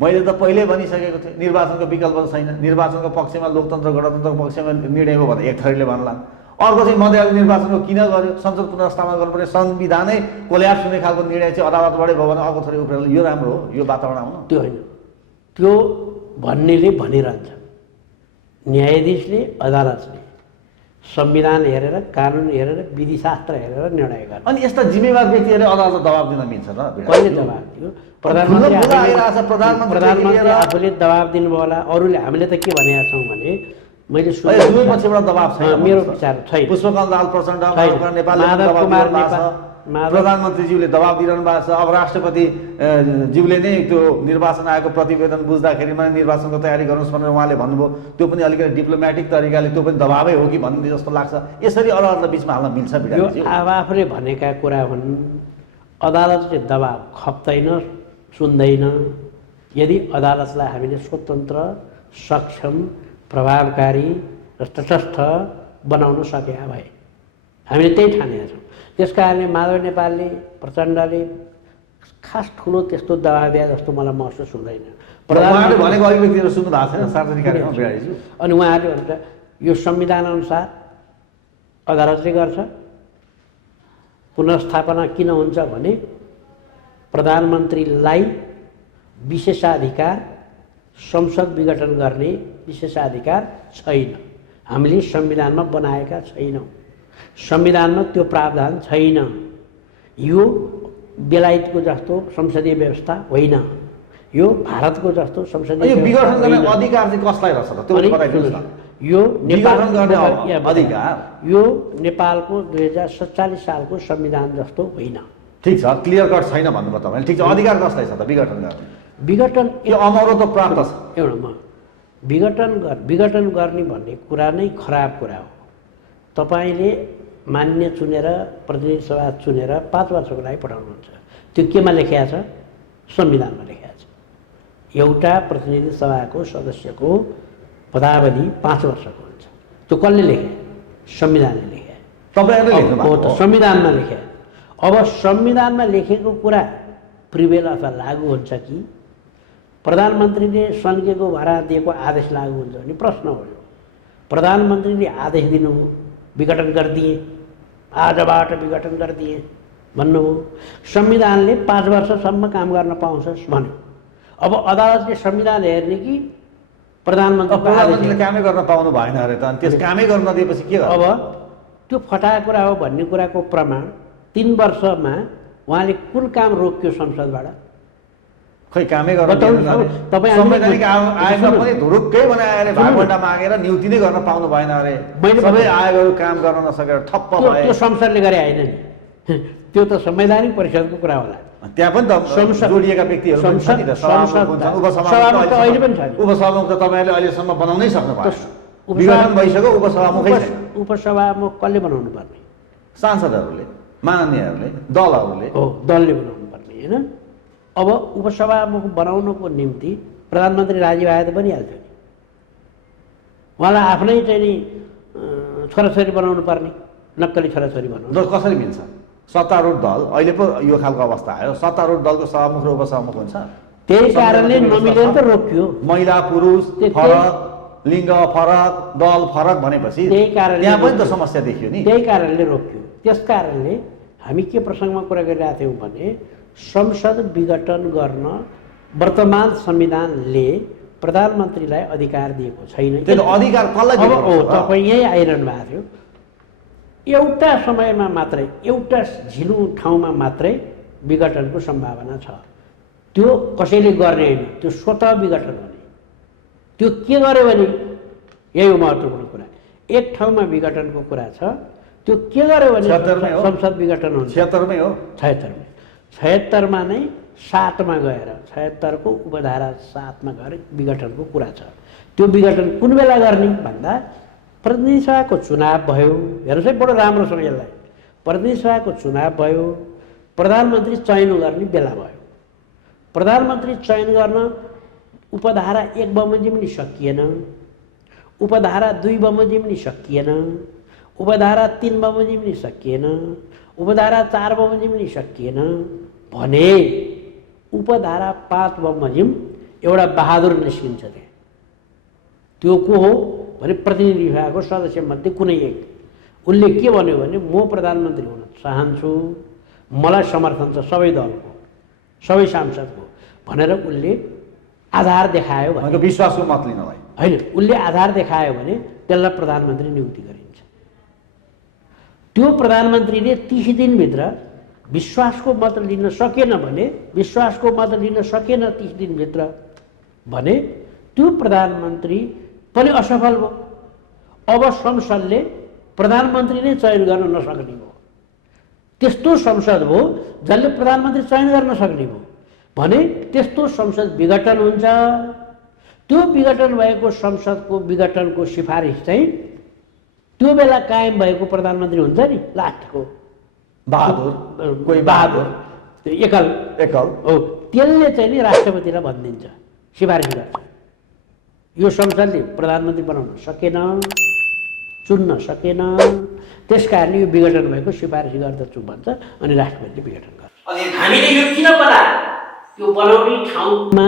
मैले त पहिल्यै भनिसकेको थिएँ निर्वाचनको विकल्प छैन, निर्वाचनको पक्षमा लोकतन्त्र गणतन्त्रको पक्षमा निर्णय हो भने एक थरीले भन्लान्। अर्को चाहिँ मध्यावधि निर्वाचनको किन गर्यो, संसद पुनर्स्थापना गर्नुपर्ने संविधानै कोल्याप्स हुने खालको निर्णय चाहिँ अदालतबाटै भयो भने अर्को थरी उफ्रेर यो राम्रो हो, यो वातावरण आउनु? त्यो होइन, त्यो भन्नेले भनिरहन्छ। न्यायाधीशले अदालतले संविधान हेरेर, कानुन हेरेर, विधिशास्त्र हेरेर निर्णय गर्छ। अनि यस्ता जिम्मेवार व्यक्तिहरूले अदालतले दबाब दिन मिल्छ त? कहिले दबाब दियो? प्रधानमन्त्री आफूले दबाब दिनुभयो होला। अरूले हामीले त के भनेका छौँ भने मैले दुवै पक्षबाट दबाब छैन, मेरो विचार छैन। पुष्पकमल दाहाल प्रचण्ड प्रधानमन्त्रीज्यूले दबाब दिइरहनु भएको छ। अब राष्ट्रपति ज्यूले नै त्यो निर्वाचन आयोगको प्रतिवेदन बुझ्दाखेरिमा निर्वाचनको तयारी गर्नुहोस् भनेर उहाँले भन्नुभयो। त्यो पनि अलिकति डिप्लोमेटिक तरिकाले त्यो पनि दबाबै हो कि भन्ने जस्तो लाग्छ। यसरी अदालतलाई बिचमा हाल्न मिल्छ? यो आफूले भनेका कुरा हुन्। अदालतले दबाब खप्दैन, सुन्दैन। यदि अदालतलाई हामीले स्वतन्त्र, सक्षम, प्रभावकारी र तटस्थ बनाउन सकेका भए, हामीले त्यही ठानेका छौँ। त्यस कारणले माधव नेपालले, प्रचण्डले खास ठुलो त्यस्तो दबाब दिए जस्तो मलाई महसुस हुँदैन। प्रधानमन्त्रीले भनेको अभिव्यक्तिहरू सुन्नु भएको छैन सार्वजनिक कार्यक्रममा बिरारीज्यू? अनि उहाँहरूले भन्छ यो संविधान अनुसार अदालतले गर्छ। पुनर्स्थापना किन हुन्छ भने प्रधानमन्त्रीलाई विशेषाधिकार, संसद विघटन गर्ने विशेषाधिकार छैन। हामीले संविधानमा बनाएका छैनौँ, संविधानमा त्यो प्रावधान छैन। यो बेलायतको जस्तो संसदीय व्यवस्था होइन, यो भारतको जस्तो संसदीय विघटन गर्ने अधिकार चाहिँ कसलाई रहेछ त? त्यो बताइदिनुहोस् न। यो विघटन गर्ने अधिकार यो नेपालको 2047 सालको संविधान जस्तो होइन। ठिक छ, क्लियर कट छैन भन्नुभयो तपाईँले। ठिक छ, अधिकार कसलाई छ त विघटन गर्ने? विघटन यो अमरो त प्राप्त छ। एउटा विघटन गर्ने भन्ने कुरा नै खराब कुरा हो। तपाईँले मान्य चुनेर, प्रतिनिधि सभा चुनेर 5 वर्षको लागि पठाउनुहुन्छ। त्यो केमा लेखिएको छ? संविधानमा लेखिएको छ। एउटा प्रतिनिधि सभाको सदस्यको पदावधि 5 वर्षको हुन्छ। त्यो कसले लेखे? संविधानले लेखे। तपाईँहरूले लेख्नु हो भएको त संविधानमा लेखे। अब संविधानमा लेखेको कुरा प्रिभेल अथवा लागू हुन्छ कि प्रधानमन्त्रीले सन्केको भरा दिएको आदेश लागू हुन्छ भने प्रश्न हो। यो प्रधानमन्त्रीले आदेश दिनुभयो, विघटन गरिदिए, आजबाट विघटन गरिदिए भन्नुभयो। संविधानले 5 वर्षसम्म काम गर्न पाउँछस् भन्यो। अब अदालतले संविधान हेर्ने कि प्रधानमन्त्रीले कामै गर्न पाउनु भएन अरे त, अनि त्यस कामै गर्न नदिएपछि के गर्नु? अब त्यो फटाहा कुरा हो भन्ने कुराको प्रमाण 3 वर्षमा उहाँले कुन काम रोक्यो संसदबाट? खै कामै गर्न संवैधानिक आयोगमा पनि धुरुक्कै बनाएर भागभण्डा मागेर नियुक्ति नै गर्न पाउनु भएन अरे। सबै आयोगहरू काम गर्न नसकेर ठप्प भए। त्यो संसदले गरे होइन नि, त्यो त संवैधानिक परिषदको कुरा होला। त्यहाँ पनि त जोडिएका व्यक्तिहरू पनि छन् नि त, सभामुख हुन्छन्, उपसभामुख त तपाईँहरूले अहिलेसम्म बनाउनै सक्नु भएको छैन। विघटन भइसक्यो, उपसभामुखै छैन। उपसभामुख कसले बनाउनु पर्ने? सांसदहरूले, माननीयहरूले, दलहरूले। हो, दलले बनाउनु पर्ने होइन। अब उपसभामुख बनाउनको निम्ति प्रधानमन्त्री राजी भए त बनिहाल्थ्यो नि। उहाँलाई आफ्नै चाहिँ नि छोराछोरी बनाउनु पर्ने, नक्कली छोराछोरी बनाउनु। कसरी मिल्छ? सत्तारूढ दल अहिले पो यो खालको अवस्था आयो। सत्तारूढ दलको सभामुख र उपसभामुख हुन्छ। त्यही कारणले नमिलेर त रोकियो। महिला पुरुष फरक, लिङ्ग फरक, दल फरक भनेपछि त्यही कारणले त्यहाँ पनि त समस्या देखियो नि। त्यही कारणले रोकियो। त्यस कारणले हामी के प्रसङ्गमा कुरा गरिरहेका थियौँ भने संसद विघटन गर्न वर्तमान संविधानले प्रधानमन्त्रीलाई अधिकार दिएको छैन। त्यो अधिकार कसलाई दिएको हो? तपाईँ यही आइरहनु भएको थियो। एउटा समयमा मात्रै, एउटा झिलु ठाउँमा मात्रै विघटनको सम्भावना छ। त्यो कसैले गर्ने होइन, त्यो स्वतः विघटन हुने। त्यो के गर्यो भने यही हो महत्त्वपूर्ण कुरा। एक ठाउँमा विघटनको कुरा छ, त्यो के गर्यो भने संसद विघटन हुन्छ। 76मै हो, 76मा नै 7मा गएर 76को उपधारा 7मा गएर विघटनको कुरा छ। त्यो विघटन कुन बेला गर्ने भन्दा प्रतिनिधि सभाको चुनाव भयो। हेर्नुहोस् है, बडो राम्रोसँग यसलाई, प्रतिनिधि सभाको चुनाव भयो, प्रधानमन्त्री चयन गर्ने बेला भयो। प्रधानमन्त्री चयन गर्न उपधारा 1 बमोजिम नि सकिएन, उपधारा 2 बमोजिम नि सकिएन, उपधारा 3 बमोजिम नि सकिएन, उपधारा 4 बमोजिम नि सकिएन भने उपधारा 5 बमोजिम एउटा बहादुर निस्किन्छ। त्यहाँ त्यो को हो भने प्रतिनिधि सभाको सदस्य मध्ये कुनै एक। उनले के भन्यो भने म प्रधानमन्त्री हुन चाहन्छु, मलाई समर्थन छ सबै दलको, सबै सांसदको भनेर उनले आधार देखायो भने, विश्वासको मत लिनलाई होइन, उनले आधार देखायो भने त्यसलाई प्रधानमन्त्री नियुक्ति गरिन्छ। त्यो प्रधानमन्त्रीले 30 दिनभित्र विश्वासको मत लिन सकेन भने, विश्वासको मत लिन सकेन 30 दिनभित्र भने त्यो प्रधानमन्त्री पनि असफल भयो। अब संसदले प्रधानमन्त्री नै चयन गर्न नसक्ने भयो। त्यस्तो संसद हो जसले प्रधानमन्त्री चयन गर्न सक्ने भयो भने त्यस्तो संसद विघटन हुन्छ। त्यो विघटन भएको संसदको विघटनको सिफारिस चाहिँ त्यो बेला कायम भएको प्रधानमन्त्री हुन्छ नि, लास्टको बहादुर, कोही बहादुर, एकल हो, त्यसले चाहिँ नि राष्ट्रपतिलाई भनिदिन्छ, सिफारिस गर्छ। यो संसदले प्रधानमन्त्री बनाउन सकेन, चुन्न सकेन, त्यस कारणले यो विघटन भएको सिफारिस गर्दछु भन्छ अनि राष्ट्रपतिले विघटन गर्छ। अनि हामीले यो किन बनायो? त्यो बनाउने ठाउँमा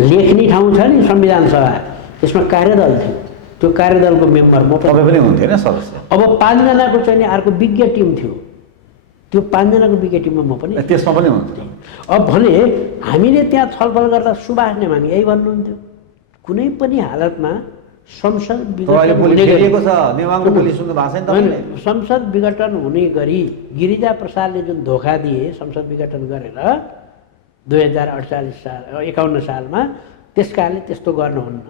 लेख्ने ठाउँ छ नि संविधान सभा, त्यसमा कार्यदल थियो। त्यो कार्यदलको मेम्बर म पनि हुन्थेन सदस्य। अब 5 जनाको चाहिँ अर्को विज्ञ टिम थियो। त्यो 5 जनाको विज्ञ टिममा म पनि, त्यसमा पनि हुन्थेँ। अब भने हामीले त्यहाँ छलफल गर्दा सुभाष नेमाङ यही भन्नुहुन्थ्यो, कुनै पनि हालतमा संसद विघटन हुने गरी, संसद विघटन हुने गरी गिरिजा प्रसादले जुन धोका दिए संसद विघटन गरेर 2048 सालमा, त्यस कारणले त्यस्तो गर्नुहुन्न।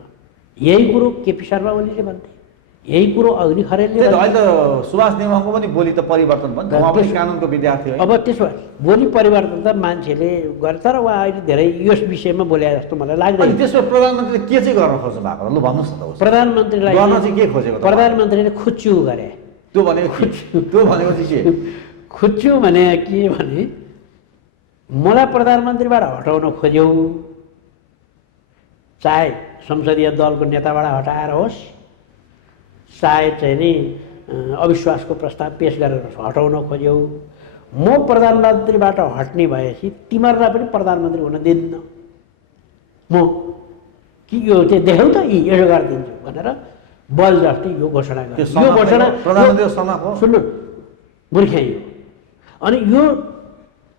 यही कुरो केपी शर्मा ओलीले भन्थे, यही कुरो अग्नि खरेलले भन्थे। अहिले त सुभाष नेमाङको पनि बोली त परिवर्तन भयो, उहाँ पनि कानुनको विद्यार्थी हो। अब त्यसो भए बोली परिवर्तन त मान्छेले गर्छ र उहाँ अहिले धेरै यस विषयमा बोले जस्तो मलाई लाग्दैन। त्यसो प्रधानमन्त्रीले के चाहिँ गर्न खोज्नु भएको ल भन्नुहोस् न त। प्रधानमन्त्रीलाई गर्न चाहिँ के खोजेको? प्रधानमन्त्रीले खुच्चु गरे। त्यो भनेको चाहिँ के? खुच्चु भने के भने मलाई प्रधानमन्त्रीबाट हटाउन खोज्यौ, चाहे संसदीय दलको नेताबाट हटाएर होस्, चाहे चाहिँ नि अविश्वासको प्रस्ताव पेश गरेर हटाउन खोज्यौ, म प्रधानमन्त्रीबाट हट्ने भएपछि तिमीहरूलाई पनि प्रधानमन्त्री हुन दिन्न म, कि यो चाहिँ देखाउ त यी यसो गरिदिन्छु भनेर बल जस्तै यो घोषणा गर्यो। यो घोषणा सुन्नु मूर्ख्याइ हो। अनि यो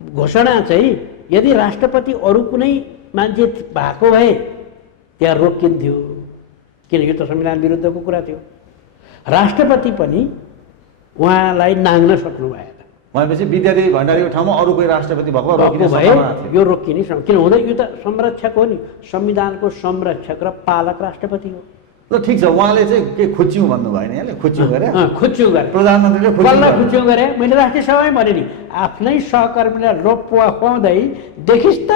घोषणा चाहिँ यदि राष्ट्रपति अरू कुनै मान्छे भएको भए त्यहाँ रोकिन्थ्यो, किन यो त संविधान विरुद्धको कुरा थियो। राष्ट्रपति पनि उहाँलाई नाङ्न सक्नु भएन। भनेपछि विद्यादेवी भण्डारीको ठाउँमा अरू कोही राष्ट्रपति भएको भए यो रोकिने, किन हुँदा यो त संरक्षक हो नि, संविधानको संरक्षक र पालक राष्ट्रपति हो। ल ठिक छ, उहाँले चाहिँ के खुच्यौँ भन्नु भएन, यहाँले खुच्यौँ गरे, खुच्यौँ गरे, प्रधानमन्त्रीले खुच्यौँ गरे। मैले राष्ट्रिय सभामै भने नि, आफ्नै सहकर्मीलाई लोपुवा खुवाउँदै देखिस् त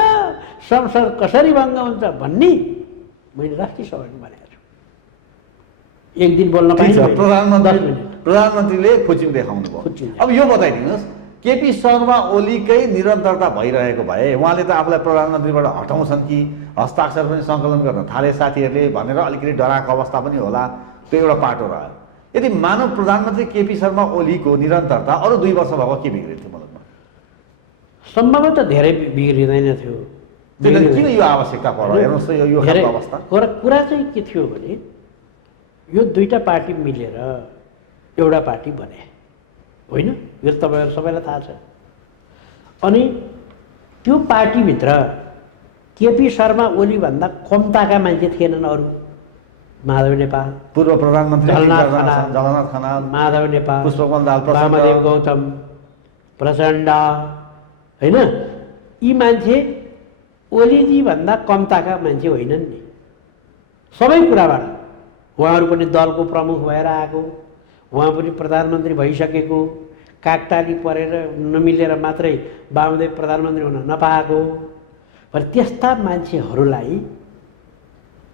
संसद कसरी भङ्ग हुन्छ भन्ने मैले राष्ट्रिय सभामा भनेको छु। एक दिन बोल्न पाइन्छ। प्रधानमन्त्रीले खुच्यौँ देखाउनु भयो। अब यो बताइदिनुहोस्, केपी शर्मा ओलीकै निरन्तरता भइरहेको भए उहाँले त आफूलाई प्रधानमन्त्रीबाट हटाउँछन् कि हस्ताक्षर पनि सङ्कलन गर्न थाले साथीहरूले भनेर अलिकति डराएको अवस्था पनि होला, त्यो एउटा पाटो रह्यो। यदि मानव प्रधानमन्त्री केपी शर्मा ओलीको निरन्तरता अरू 2 वर्ष भएको के बिग्रिन्थ्यो मुलुकमा? सम्भवतः धेरै बिग्रिँदैन थियो। किन यो आवश्यकता पर्यो? हेर्नुहोस् यो खालको अवस्था। कुरा चाहिँ के थियो भने यो दुईटा पार्टी मिलेर एउटा पार्टी बने होइन, यो तपाईँहरू सबैलाई थाहा छ। अनि त्यो पार्टीभित्र केपी शर्मा ओली भन्दा कम्ताका मान्छे थिएनन् अरू। माधव नेपाल, पूर्व प्रधानमन्त्री जगन्नाथ खनाल, माधव नेपाल, पुष्पकमल दाहाल प्रचण्ड, वामदेव गौतम, प्रचण्ड होइन, यी मान्छे ओलीजी भन्दा कम्ताका मान्छे होइनन् नि सबै कुराबाट। उहाँहरू पनि दलको प्रमुख भएर आएको, उहाँ पनि प्रधानमन्त्री भइसकेको, काकताली परेर नमिलेर मात्रै वामदेव प्रधानमन्त्री हुन नपाएको। तर त्यस्ता मान्छेहरूलाई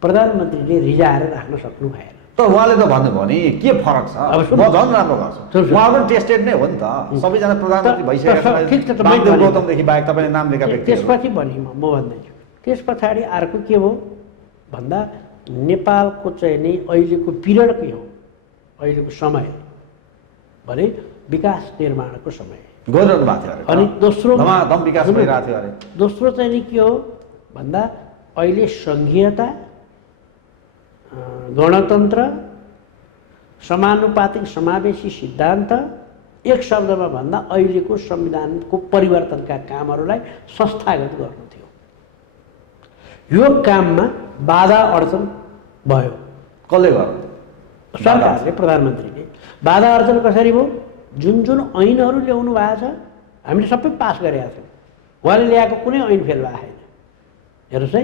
प्रधानमन्त्रीले रिजाएर राख्न सक्नु भएन। त उहाँले त भन्नुभयो नि के फरक छ, म झन् राम्रो गर्छु, उहाँ पनि टेस्टेड नै हो नि त, सबैजना प्रधानमन्त्री भइसकेको छ, वामदेव गौतमदेखि बाहेक तपाईँले नाम लिएका व्यक्ति। त्यसपछि भने म भन्दैछु, त्यस पछाडि अर्को के हो भन्दा नेपालको चाहिँ नि अहिलेको पिरियड के हो, अहिलेको समय भने विकास निर्माणको समय गरिरहनु भएको थियो। अनि दोस्रो धमाधम विकास भइरहेको थियो अरे। दोस्रो चाहिँ नि के हो भन्दा अहिले सङ्घीयता, गणतन्त्र, समानुपातिक समावेशी सिद्धान्त, एक शब्दमा भन्दा अहिलेको संविधानको परिवर्तनका कामहरूलाई संस्थागत गर्नु थियो। यो काममा बाधा अडचन भयो। कसले गर्यो? सरकारले, प्रधानमन्त्रीले। बाधा अडचन कसरी भयो? जुन जुन ऐनहरू ल्याउनु भएको छ हामीले सबै पास गरेका छौँ। उहाँले ल्याएको कुनै ऐन फेल भएको छैन। हेर्नुहोस् है,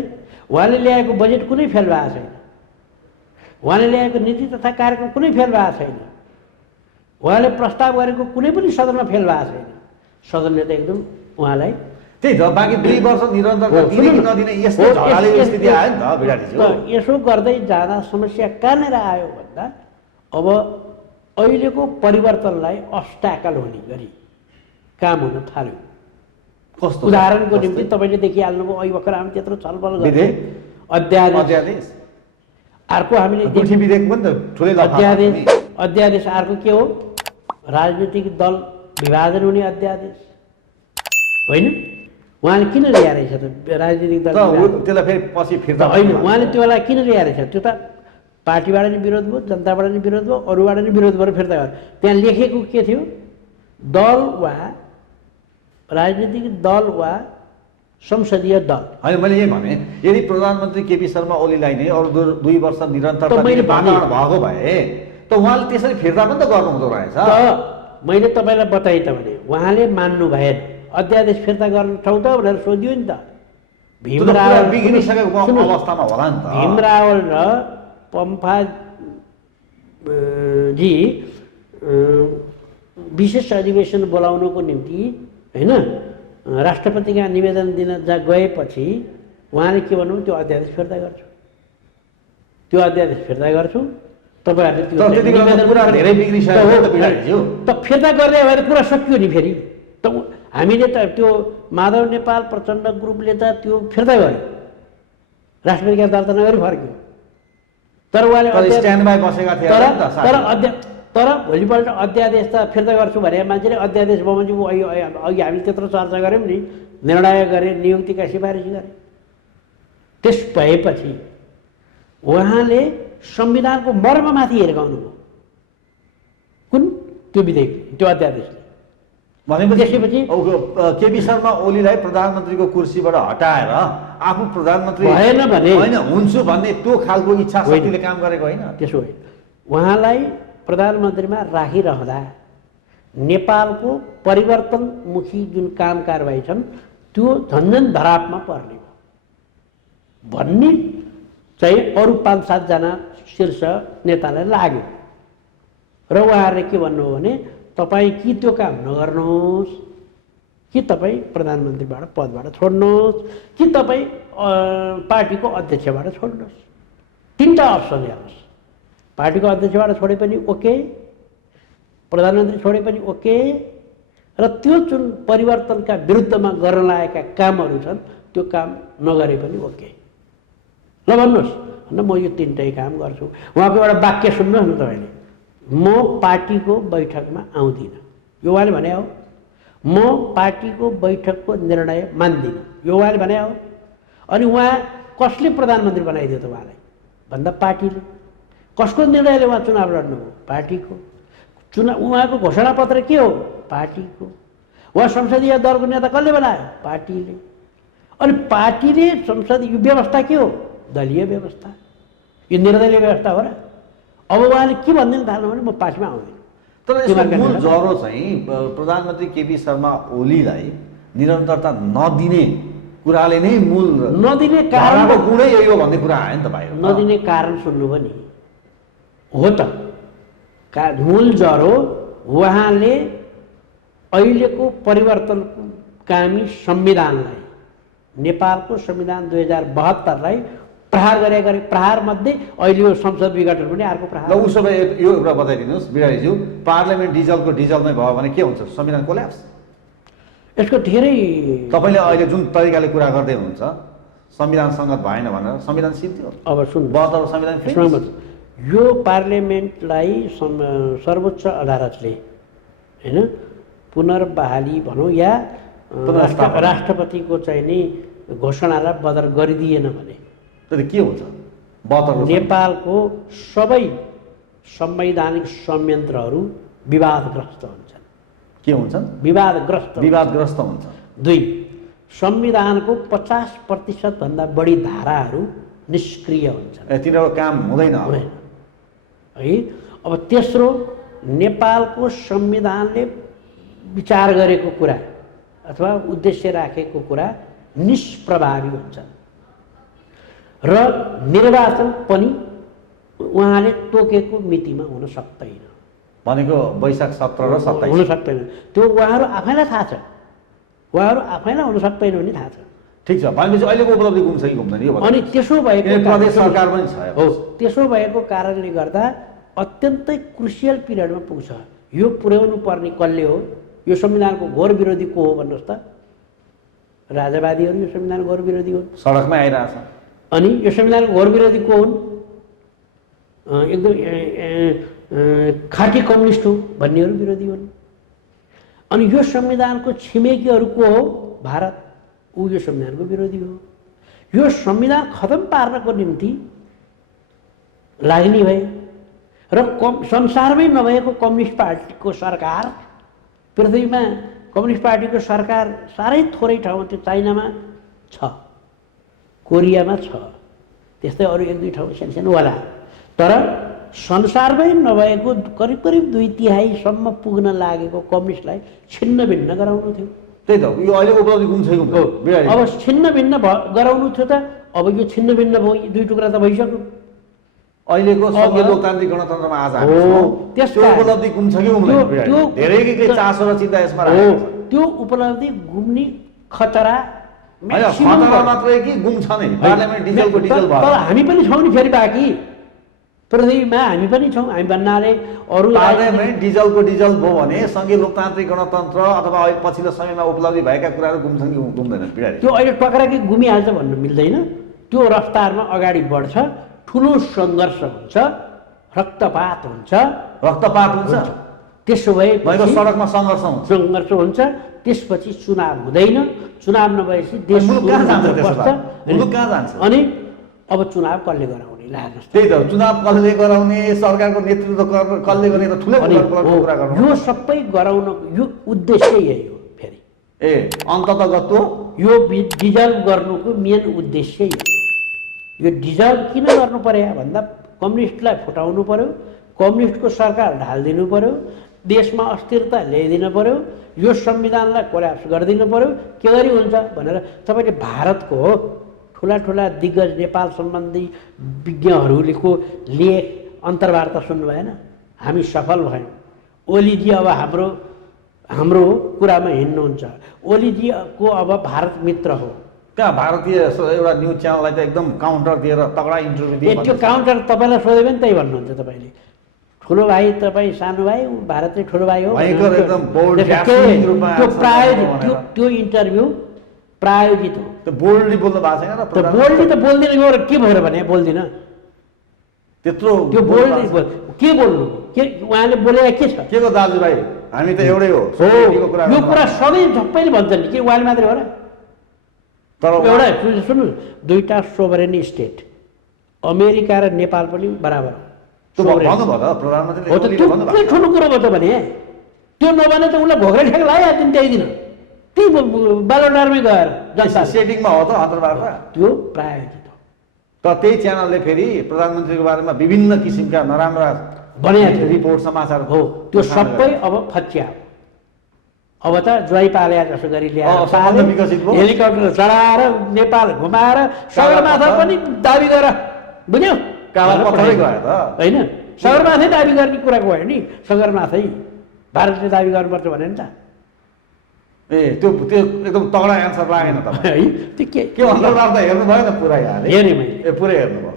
उहाँले ल्याएको बजेट कुनै फेल भएको छैन, उहाँले ल्याएको नीति तथा कार्यक्रम कुनै फेल भएको छैन, उहाँले प्रस्ताव गरेको कुनै पनि सदनमा फेल भएको छैन। सदनले त एकदम उहाँलाई त्यही त, बाँकी 2 वर्ष निरन्तरता दिने कि नदिने यस्तो झडाले स्थिति आयो नि त भिडारीज्यू। यसो गर्दै जाँदा समस्या कहाँनिर आयो भन्दा अब अहिलेको परिवर्तनलाई अब्स्ट्याकल हुने गरी काम हुन थाल्यो। कस्तो? उदाहरणको निम्ति तपाईँले देखिहाल्नुभयो, अहिले भर्खर हामी त्यत्रो छलफल गर्छौँ अध्यादेश, अर्को हामीले अध्यादेश अर्को के हो? राजनीतिक दल विभाजन हुने अध्यादेश होइन। उहाँले किन ल्याएर रहेछ त राजनीतिक दल? त्यसलाई फेरि पछि फिर्ता होइन, उहाँले त्योलाई किन ल्याएर रहेछ? त्यो त पार्टीबाट नि विरोध भयो, जनताबाट नि विरोध भयो, अरूबाट नि विरोध भएर फिर्ता गर्यो। त्यहाँ लेखेको के थियो? दल वा राजनीतिक दल वा संसदीय दल। होइन, मैले यही भने यदि प्रधानमन्त्री केपी शर्मा ओलीलाई नै अरू 2 वर्ष निरन्तरता भएको भए त उहाँले त्यसरी फिर्ता पनि त गर्नु हुँदो रहेछ। मैले तपाईँलाई बताएँ त भने उहाँले मान्नु भएन। अध्यादेश फिर्ता गर्न ठाउँ त भनेर सोधियो नि त। भीम रावल बिग्रिसकेको अवस्थामा होला नि त। भीम रावल र पम्फा जी विशेष अधिवेशन बोलाउनको निम्ति होइन राष्ट्रपतिका निवेदन दिन गएपछि उहाँले के भन्नु? त्यो अध्यादेश फिर्ता गर्छु, त्यो अध्यादेश फिर्ता गर्छु। तपाईँहरूले त फिर्ता गर्ने भएर पुरा सकियो नि। फेरि त हामीले त त्यो माधव नेपाल प्रचण्ड ग्रुपले त त्यो फिर्ता गर्यो, राष्ट्रपतिका दर्ता नगरी फर्क्यो। तर उहाँले स्ट्यान्ड बाई बसेका थिए तर नि त साथी। तर भोलिपल्ट अध्यादेश त फिर्ता गर्छु भने मान्छेले अध्यादेश बमोजिम अघि हामीले त्यत्रो चर्चा गऱ्यौँ नि, निर्णय गरे, नियुक्तिका सिफारिस गरे। त्यस भएपछि उहाँले संविधानको मर्ममाथि हिर्काउनु भयो। कुन? त्यो विधेयक, त्यो अध्यादेशले। त्यसपछि केपी शर्मा ओलीलाई प्रधानमन्त्रीको कुर्सीबाट हटाएर आफू प्रधानमन्त्री भएन भने होइन हुन्छु भन्ने त्यो खालको इच्छा शक्तिले काम गरेको होइन। त्यसो होइन, उहाँलाई प्रधानमन्त्रीमा राखिरहँदा नेपालको परिवर्तनमुखी जुन काम कारबाही छन् त्यो झन्झन धरापमा पर्ने भयो भन्ने चाहिँ अरू 5-7 जना शीर्ष नेतालाई लाग्यो। र उहाँहरूले के भन्नुभयो भने तपाईँ कि त्यो काम नगर्नुहोस्, कि तपाईँ प्रधानमन्त्रीबाट पदबाट छोड्नुहोस्, कि तपाईँ पार्टीको अध्यक्षबाट छोड्नुहोस्। 3टा अप्सन हेर्नुहोस्। पार्टीको अध्यक्षबाट छोडे पनि ओके, प्रधानमन्त्री छोडे पनि ओके, र त्यो जुन परिवर्तनका विरुद्धमा गर्न लागेका कामहरू छन् त्यो काम नगरे पनि ओके। ल भन्नुहोस्, न म यो 3टै काम गर्छु। उहाँको एउटा वाक्य सुन्नुहोस् न तपाईँले, म पार्टीको बैठकमा आउँदिनँ, यो उहाँले भने हो। म पार्टीको बैठकको निर्णय मान्दिनँ, यो उहाँले भने हो। अनि उहाँ कसले प्रधानमन्त्री बनाइदियो त उहाँलाई भन्दा पार्टीले। कसको निर्णयले उहाँ चुनाव लड्नुभयो? पार्टीको। उहाँको घोषणापत्र के हो? पार्टीको। उहाँ संसदीय दलको नेता कसले बनायो? पार्टीले। अनि पार्टीले संसदीय व्यवस्था के हो? दलीय व्यवस्था। यो निर्दलीय व्यवस्था हो र? अब उहाँले के भनिदिनु थाल्नु भने म पार्टीमा आउँदिनँ। तर यसको मूल जरो चाहिँ प्रधानमन्त्री केपी शर्मा ओलीलाई निरन्तरता नदिने कुराले नै मूल नदिने कारणको गुणै यही हो भन्ने कुरा आयो नि त बाहिर। नदिने कारण सुन्नुभयो नि, हो त मूल जरो उहाँले अहिलेको परिवर्तनकामी संविधानलाई, नेपालको संविधान 2072लाई प्रहार गरे। प्रहार मध्ये अहिले यो संसद विघटन पनि अर्को प्रहार। ल उसो भए यो एउटा बताइदिनुहोस् बिरारीज्यू, पार्लियामेन्ट डिजलमै भयो भने के हुन्छ? संविधान कोल्याप्स? यसको धेरै तपाईँले अहिले जुन तरिकाले कुरा गर्दै हुनुहुन्छ संविधान सङ्गत भएन भनेर संविधान सिद्धि हो। अब सुन्नु, 72 संविधान यो पार्लियामेन्टलाई सर्वोच्च अदालतले होइन पुनर्बहाली भनौँ या राष्ट्रपतिको चाहिँ नि घोषणालाई बदर गरिदिएन भने के हुन्छ? 72 नेपालको सबै संवैधानिक संयन्त्रहरू विवादग्रस्त हुन्छन्। के हुन्छन्? विवादग्रस्त हुन्छ। 2, संविधानको 50% भन्दा बढी धाराहरू निष्क्रिय हुन्छन्। तिनीहरूको काम हुँदैन है। अब तेस्रो, नेपालको संविधानले विचार गरेको कुरा अथवा उद्देश्य राखेको कुरा निष्प्रभावी हुन्छन् र निर्वाचन पनि उहाँले तोकेको मितिमा हुन सक्दैन। भनेको वैशाख 17 र 27 हुन सक्दैन। त्यो उहाँहरू आफैलाई थाहा छ, उहाँहरू आफैलाई हुन सक्दैन भन्ने थाहा छ। ठिक छ, भनेपछि अहिलेको उपलब्धि घुम्छ कि घुम्दैन यो? अनि त्यसो भएको प्रदेश सरकार पनि छ। हो, त्यसो भएको कारणले गर्दा अत्यन्तै क्रुसियल पिरियडमा पुग्छ। यो पुर्याउनु पर्ने कसले हो? यो संविधानको घोर विरोधी को हो भन्नुहोस् त? राजावादीहरू यो संविधान घोर विरोधी हुन्, सडकमा आइरहेछ। अनि यो संविधानको घोर विरोधी को हुन्? एकदम खाँटी कम्युनिस्ट हो भन्नेहरू विरोधी हुन्। अनि यो संविधानको छिमेकीहरू को हो? भारत, ऊ यो संविधानको विरोधी हो। यो संविधान खतम पार्नको निम्ति लाग्ने भए र संसारमै नभएको कम्युनिस्ट पार्टीको सरकार, पृथ्वीमा कम्युनिस्ट पार्टीको सरकार साह्रै थोरै ठाउँमा, त्यो चाइनामा छ, कोरियामा छ, त्यस्तै अरू 1-2 ठाउँ सानो होला। तर संसारमै नभएको करिब 2/3 पुग्न लागेको कम्युनिस्टलाई छिन्न भिन्न गराउनु थियो। त्यही त यो अहिले उपलब्धि घुम्छ कि घुम्दैन? अब छिन्न भिन्न गराउनु थियो त, अब यो छिन्न भिन्न भयो, 2 टुक्रा त भइसक्यो। अहिलेको संघीय लोकतान्त्रिक गणतन्त्रमा आज हामी छौँ, त्यो उपलब्धि घुम्छ कि घुम्दैन? धेरैले चासो र चिन्ता यसमा राखेको छ। त्यो उपलब्धि घुम्ने खतरा खतरा मात्रै कि घुम्छ नै? पार्लियामेन्ट डिजलको डिजल भयो। तर हामी पनि छौँ नि फेरि बाँकी पृथ्वीमा, हामी पनि छौँ। हामी भन्नाले अरू पार्लियामेन्ट डिजलको डिजल भयो भने संघीय लोकतान्त्रिक गणतन्त्र अथवा अहिले पछिल्लो समयमा उपलब्धि भएका कुराहरू घुम्छन् कि घुम्दैनन्? त्यो अहिले टक्राकै घुमिहाल्छ भन्नु मिल्दैन। त्यो रफ्तारमा अगाडि बढ्छ, ठुलो सङ्घर्ष हुन्छ, रक्तपात हुन्छ। रक्तपात हुन्छ। त्यसो भए सडकमा सङ्घर्ष हुन्छ, त्यसपछि चुनाव हुँदैन। चुनाव नभएपछि देश अनि अब चुनाव कसले गराउने लाग्नुहोस्। त्यही त, चुनाव कसले गराउने, सरकारको नेतृत्व कसले गर्ने त ठुलै कुरा गर्नु। यो सबै गराउन यो उद्देश्य यही हो। फेरि अन्ततगत यो डिजल्भ गर्नुको मेन उद्देश्य यही हो। यो डिजल्भ किन गर्नु पर्यो भन्दा कम्युनिस्टलाई फुटाउनु पर्यो, कम्युनिस्टको सरकार ढालिदिनु पर्यो, देशमा अस्थिरता ल्याइदिनु पर्यो, यो संविधानलाई कोल्याप्स गरिदिनु पर्यो। के गरी हुन्छ भनेर तपाईँले भारतको ठुला ठुला दिग्गज नेपाल सम्बन्धी विज्ञहरूको लेख अन्तर्वार्ता सुन्नु भएन? हामी सफल भयौँ, ओलीजी अब हाम्रो कुरामा हिँड्नुहुन्छ, ओलीजीको अब भारत मित्र हो। कहाँ भारतीय एउटा न्युज च्यानललाई त एकदम काउन्टर दिएर तगडा इन्टरभ्यू दिए। त्यो काउन्टर तपाईँलाई सोध्यो भने त्यही भन्नुहुन्छ तपाईँले। ठुलो भाइ तपाईँ सानो भाइ, भारतले ठुलो भाइ हो। त्यो इन्टरभ्यू प्रायोजित हो। त्यो बोल्डली बोल्नु भएको छैन र? बोल्डली त बोल्दिनँ यो के भएर भने बोल्दिनँ त्यत्रो। त्यो बोल्डली के बोल्नु, के उहाँले बोलेको के छ? के को दाजुभाइ हामी त एउटै हो। यो कुरा सधैँ सबैले भन्छन् नि, के उहाँले मात्रै हो र? तर एउटा सुन्नु, दुईटा सोभरेन स्टेट अमेरिका र नेपाल पनि बराबर हो। के ठुलो कुरो भयो त भने? त्यो नभने त उसलाई घोक्रे ठेक लगाइहाल्थ्यो नि त्यही दिन, त्यही बालोटारमै गएर जनता सेटिङमा हो त अन्तर्वार्ता। त्यो प्रायोजित हो। त त्यही च्यानलले फेरि प्रधानमन्त्रीको बारेमा विभिन्न किसिमका नराम्रा बनाएको रिपोर्ट समाचार हो। त्यो सबै अब फच्या। अब त ज्वाइँ पाले जसो गरी ल्याएर हेलिकप्टर चढाएर नेपाल घुमाएर सगरमाथा पनि दाबी गर, बुझ्यौ? होइन, सगरमाथै दाबी गर्ने कुरा गयो नि। सगरमाथै भारतले दाबी गर्नुपर्छ भने नि त। त्यो एकदम तगडा एन्सर लागेन त है? त्यो के अन्तर्वार्ता हेर्नु भएन? पुरै हेरेँ मैले, पुरै हेर्नुभयो।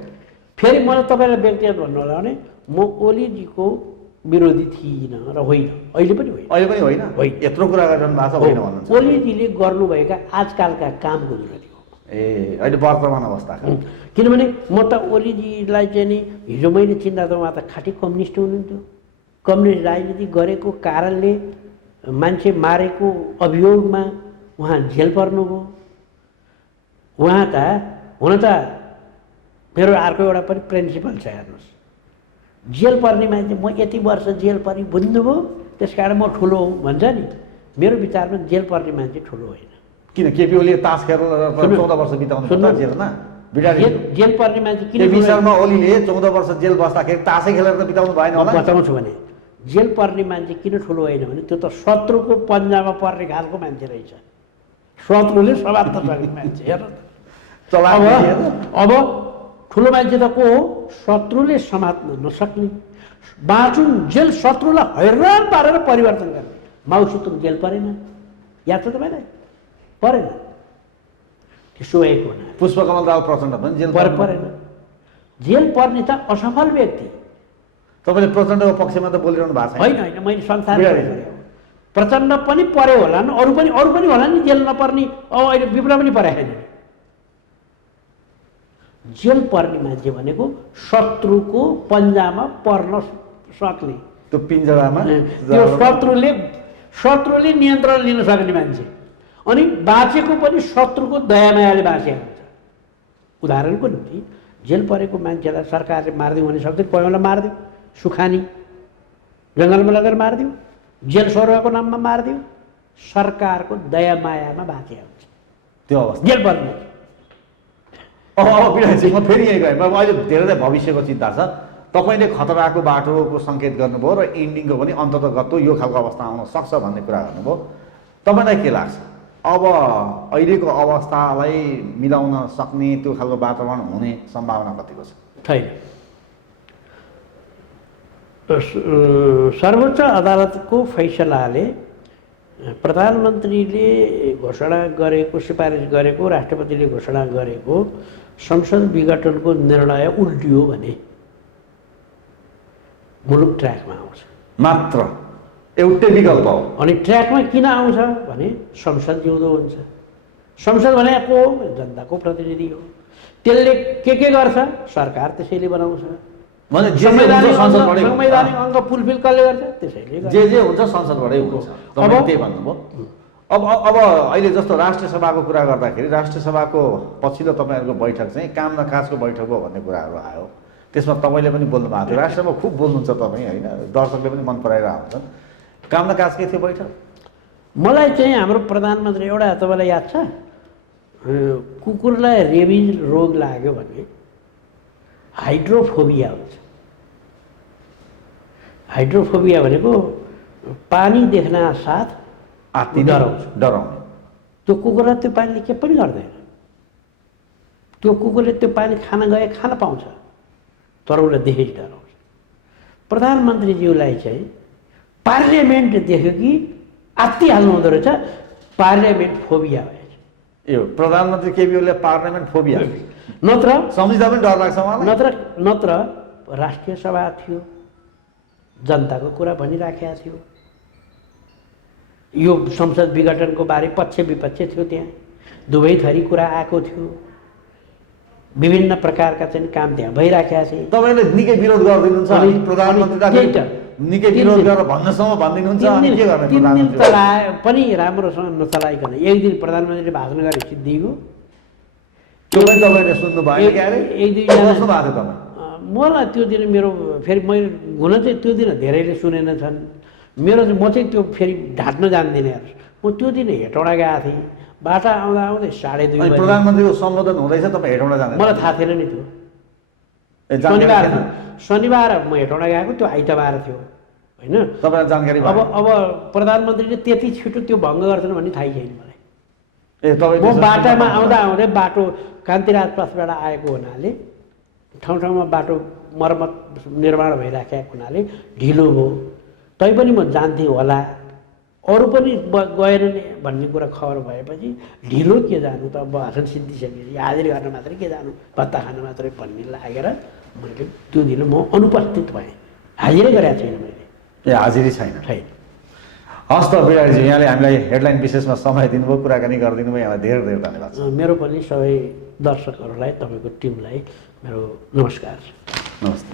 फेरि मलाई तपाईँलाई व्यक्तिगत भन्नु होला भने म ओलीजीको विरोधी थिइनँ र होइन, अहिले पनि होइन। अहिले पनि होइन, यत्रो कुरा गरिरहनु भएको छ होइन भन्नुहुन्छ? ओलीजीले गर्नुभएका आजकालका कामको विरोधी हो। अहिले वर्तमान अवस्था। किनभने म त ओलीजीलाई चाहिँ नि हिजो मैले चिन्ता त उहाँ त खाँटी कम्युनिस्ट हुनुहुन्थ्यो। कम्युनिस्ट राजनीति गरेको कारणले मान्छे मारेको अभियोगमा उहाँ जेल पर्नुभयो। उहाँ त हुन त मेरो अर्को एउटा पनि प्रिन्सिपल छ, हेर्नुहोस्, जेल पर्ने मान्छे म यति वर्ष जेल परि बुझ्नुभयो त्यस कारण म ठुलो हो भन्छ नि। मेरो विचारमा जेल पर्ने मान्छे ठुलो होइन। किन केपी ओलीले तास खेलेर 14 वर्ष बिताउनु जेलमा? जेल पर्ने मान्छे किन? विचारमा ओलीले 14 वर्ष जेल बस्दाखेरि तासै खेलेर त बिताउनु भएन होला। बताउँछु भने जेल पर्ने मान्छे किन ठुलो होइन भने त्यो त शत्रुको पन्जामा पर्ने खालको मान्छे रहेछ। शत्रुले समात्न सक्ने मान्छे। अब ठुलो मान्छे त को हो? शत्रुले समात्न नसक्ने, बाँचुन जेल, शत्रुलाई हैरान पारेर परिवर्तन गर्ने। माउसितुङ जेल परेन, याद छ तपाईँलाई? परेन। त्यसो एक हुना पुष्पकमल दाहाल प्रचण्ड पनि जेल परेन। जेल पर्ने त असफल व्यक्ति। तपाईँले प्रचण्डको पक्षमा त बोलिरहनु भएको छैन? होइन, मैले संसार प्रचण्ड पनि परे होला नि, अरू पनि होला नि जेल नपर्ने। अब अहिले विप्र पनि परे छैन। जेल पर्ने मान्छे भनेको शत्रुको पन्जामा पर्न सक्ने, त्यो पिञ्जरामा त्यो शत्रुले नियन्त्रण लिन सक्ने मान्छे। अनि बाँचेको पनि शत्रुको दयामायाले बाँचेको हुन्छ। उदाहरणको निम्ति जेल परेको मान्छेलाई सरकारले मारिदियो भने सक्दैन, पहिला मारिदियो, सुखानी जङ्गलमा लगेर मारिदियो, जेल सरुवाको नाममा मारिदियो, सरकारको दयामायामा बाँचेको हुन्छ त्यो अवस्था जेल पर्ने। बिराजी म फेरि यहीँ गएँ। अहिले धेरै भविष्यको चिन्ता छ। तपाईँले खतराको बाटोको सङ्केत गर्नुभयो र एन्डिङको पनि अन्ततगत यो खालको अवस्था आउन सक्छ भन्ने कुरा गर्नुभयो। तपाईँलाई के लाग्छ अब अहिलेको अवस्थालाई मिलाउन सक्ने त्यो खालको वातावरण हुने सम्भावना कतिको छ? छैन। सर्वोच्च अदालतको फैसलाले प्रधानमन्त्रीले घोषणा गरेको, सिफारिस गरेको, राष्ट्रपतिले घोषणा गरेको संसद विघटनको निर्णय उल्टियो भने मुलुक ट्र्याकमा आउँछ। मात्र एउटै विकल्प हो। अनि ट्र्याकमा किन आउँछ भने संसद जिउँदो हुन्छ। संसद भनेको जनताको प्रतिनिधि हो। त्यसले के गर्छ सरकार त्यसैले बनाउँछ। भने जे हुन्छ संसदबाटै हुन्छ। संवैधानिक अङ्ग फुलफिल कसले गर्छ त्यसैले गर्छ। जे हुन्छ संसदबाटै हुन्छ। तपाईँ त्यही भन्नुभयो। अब अहिले जस्तो राष्ट्रिय सभाको कुरा गर्दाखेरि राष्ट्रिय सभाको पछिल्लो तपाईँहरूको बैठक चाहिँ काम न काजको बैठक हो भन्ने कुराहरू आयो। त्यसमा तपाईँले पनि बोल्नु भएको थियो। राष्ट्रमा खुब बोल्नुहुन्छ तपाईँ होइन, दर्शकले पनि मन पराएर आउँछन्। काम न काज के थियो बैठक? मलाई चाहिँ हाम्रो प्रधानमन्त्री एउटा तपाईँलाई याद छ, कुकुरलाई रेबिज रोग लाग्यो भने हाइड्रोफोबिया हुन्छ। हाइड्रोफोबिया भनेको पानी देख्न साथ डराउने। त्यो कुकुरलाई त्यो पानीले के पनि गर्दैन। त्यो कुकुरले त्यो पानी खान गए खान पाउँछ, तर उसलाई देखेपछि डराउँछ। प्रधानमन्त्रीज्यूलाई चाहिँ पार्लियामेन्ट देख्यो कि आत्तिहाल्नु हुँदो रहेछ, पार्लियामेन्ट फोबिया भएछ। यो प्रधानमन्त्री केपी ओलीले पार्लियामेन्ट फोबिया, नत्र सम्झिँदा पनि डर लाग्छ उहाँलाई। नत्र राष्ट्रिय सभा थियो, जनताको कुरा भनिराखेका थियो, यो संसद विघटनको बारे पक्ष विपक्ष थियो, त्यहाँ दुवै थरी कुरा आएको थियो, विभिन्न प्रकारका चाहिँ काम त्यहाँ भइराखेका थिए। तपाईँले निकै विरोध गरिदिनुहुन्छ, प्रधानमन्त्री निकै विरोध गरेर भन्नसम्म भनिदिनुहुन्छ। तिन दिन चलाए पनि राम्रोसँग नचलाइकन एक दिन प्रधानमन्त्रीले भाषण गरे सिद्धिको, त्यो पनि तपाईँले सुन्नु भयो क्या अरे? एक दुई बस्नु भएको थियो तपाईँ? मलाई त्यो दिन मेरो फेरि मैले हुन चाहिँ त्यो दिन धेरैले सुनेनछन्, मेरो चाहिँ म चाहिँ त्यो फेरि ढाँट्न जान्दिनँ। म त्यो दिन हेटौँडा गएको थिएँ, बाटा आउँदा आउँदै 2:30 बजे। प्रधानमन्त्रीको सम्बोधन हुँदैछ, तपाईँ हेटौँडा जाँदैन? मलाई थाहा थिएन नि त्यो। शनिबार म हेटौँडा गएको, त्यो आइतबार थियो होइन। तपाईँलाई जानकारी अब प्रधानमन्त्रीले त्यति छिटो त्यो भङ्ग गर्छन् भन्ने थाहै छैन मलाई। तपाईँ म बाटामा आउँदा आउँदै बाटो कान्तिराज पासबाट आएको हुनाले, ठाउँ ठाउँमा बाटो मर्मत निर्माण भइराखेको हुनाले ढिलो भयो। तैपनि म जान्थेँ होला, अरू पनि गएनन् भन्ने कुरा खबर भएपछि ढिलो के जानु त, भाषण सिद्धिसकेपछि हाजिरी गर्न मात्रै के जानु, भत्ता खान मात्रै भन्ने लागेर मैले त्यो दिन म अनुपस्थित भएँ, हाजिरै गरेको छैन मैले। हाजिरी छैन? हस् त बिराडीजी, यहाँले हामीलाई हेडलाइन विशेषमा समय दिनुभयो, कुराकानी गरिदिनु भयो, यहाँलाई धेरै धेरै धन्यवाद छ। मेरो पनि सबै दर्शकहरूलाई, तपाईँको टिमलाई मेरो नमस्कार। नमस्ते।